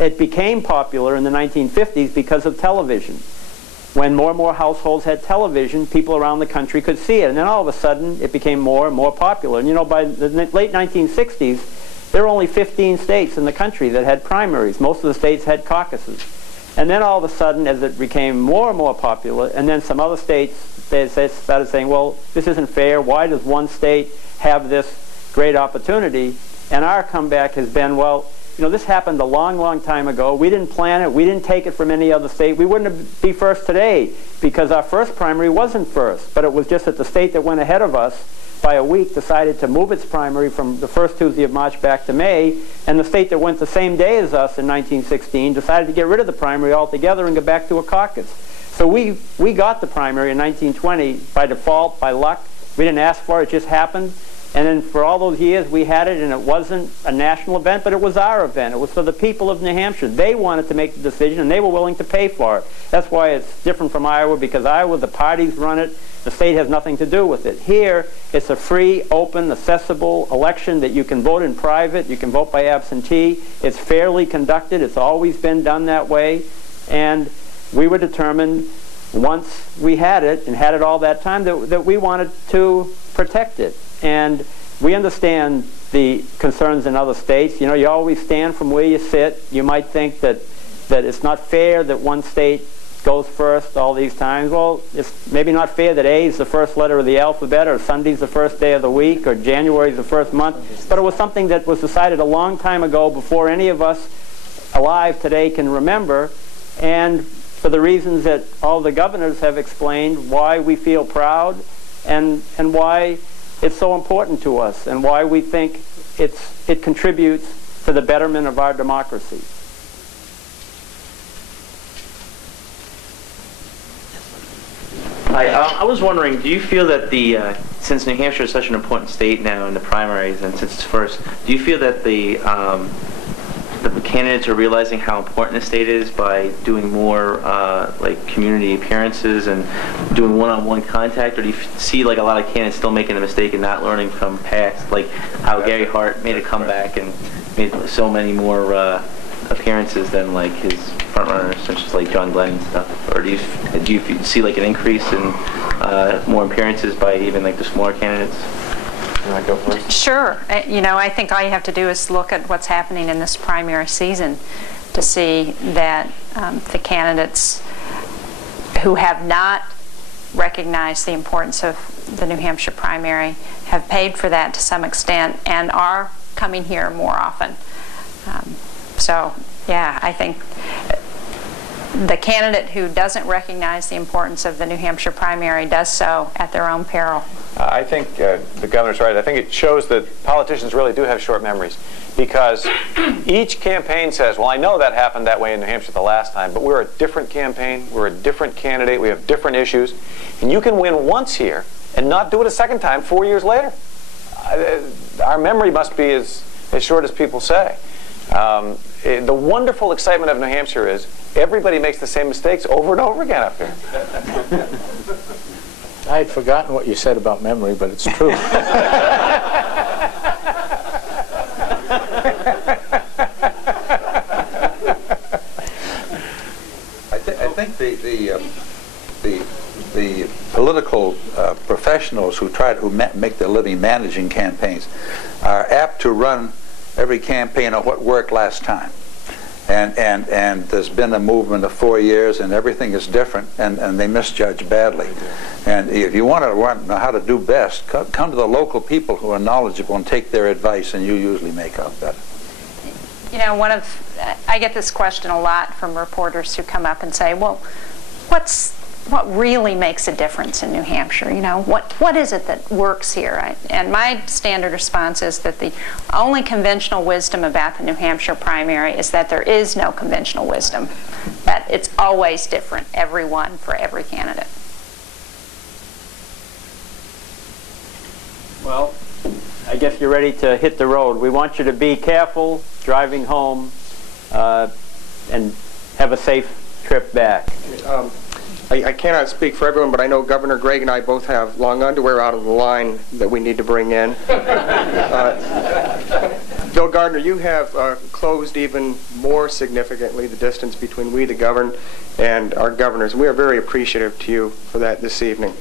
It became popular in the 1950s because of television. When more and more households had television, people around the country could see it. And then all of a sudden, it became more and more popular. And you know, by the late 1960s, there were only 15 states in the country that had primaries. Most of the states had caucuses. And then all of a sudden, as it became more and more popular, and then some other states, they started saying, well, this isn't fair. Why does one state have this great opportunity? And our comeback has been, well, you know, this happened a long, long time ago. We didn't plan it. We didn't take it from any other state. We wouldn't be first today because our first primary wasn't first, but it was just that the state that went ahead of us by a week decided to move its primary from the first Tuesday of March back to May, and the state that went the same day as us in 1916 decided to get rid of the primary altogether and go back to a caucus. So we got the primary in 1920 by default, by luck. We didn't ask for it, it just happened. And then for all those years we had it, and it wasn't a national event, but it was our event. It was for the people of New Hampshire. They wanted to make the decision, and they were willing to pay for it. That's why it's different from Iowa, because Iowa, the parties run it. The state has nothing to do with it. Here, it's a free, open, accessible election that you can vote in private. You can vote by absentee. It's fairly conducted. It's always been done that way. And we were determined, once we had it, and had it all that time, that we wanted to protect it. And we understand the concerns in other states. You know, you always stand from where you sit. You might think that it's not fair that one state goes first all these times. Well, it's maybe not fair that A is the first letter of the alphabet, or Sunday's the first day of the week, or January's the first month. But it was something that was decided a long time ago, before any of us alive today can remember. And for the reasons that all the governors have explained, why we feel proud and why it's so important to us, and why we think it contributes to the betterment of our democracy. Hi, I was wondering, do you feel that since New Hampshire is such an important state now in the primaries, and since it's first, do you feel that the candidates are realizing how important the state is by doing more like community appearances and doing one-on-one contact, or do you see like a lot of candidates still making a mistake and not learning from past, like how Gary Hart made a comeback and made so many more appearances than like his front runners, such as like John Glenn and stuff? Or do you see like an increase in more appearances by even like the smaller candidates? You want to go first? Sure. You know, I think all you have to do is look at what's happening in this primary season to see that the candidates who have not recognized the importance of the New Hampshire primary have paid for that to some extent and are coming here more often. So, yeah, I think the candidate who doesn't recognize the importance of the New Hampshire primary does so at their own peril. I think the governor's right. I think it shows that politicians really do have short memories, because each campaign says, well, I know that happened that way in New Hampshire the last time, but we're a different campaign, we're a different candidate, we have different issues, and you can win once here and not do it a second time 4 years later. Our memory must be as short as people say. The wonderful excitement of New Hampshire is everybody makes the same mistakes over and over again up here. I had forgotten what you said about memory, but it's true. I think the political professionals who make their living managing campaigns are apt to run every campaign on what worked last time. And there's been a movement of 4 years, and everything is different, and they misjudge badly. And if you want to know how to do best, come to the local people who are knowledgeable and take their advice, and you usually make out better. You know, I get this question a lot from reporters who come up and say, well, what really makes a difference in New Hampshire? You know, what is it that works here? And my standard response is that the only conventional wisdom about the New Hampshire primary is that there is no conventional wisdom, but it's always different, every one for every candidate. Well, I guess you're ready to hit the road. We want you to be careful driving home and have a safe trip back. I cannot speak for everyone, but I know Governor Gregg and I both have long underwear out of the line that we need to bring in. Bill Gardner, you have closed even more significantly the distance between we, the governed, and our governors. We are very appreciative to you for that this evening.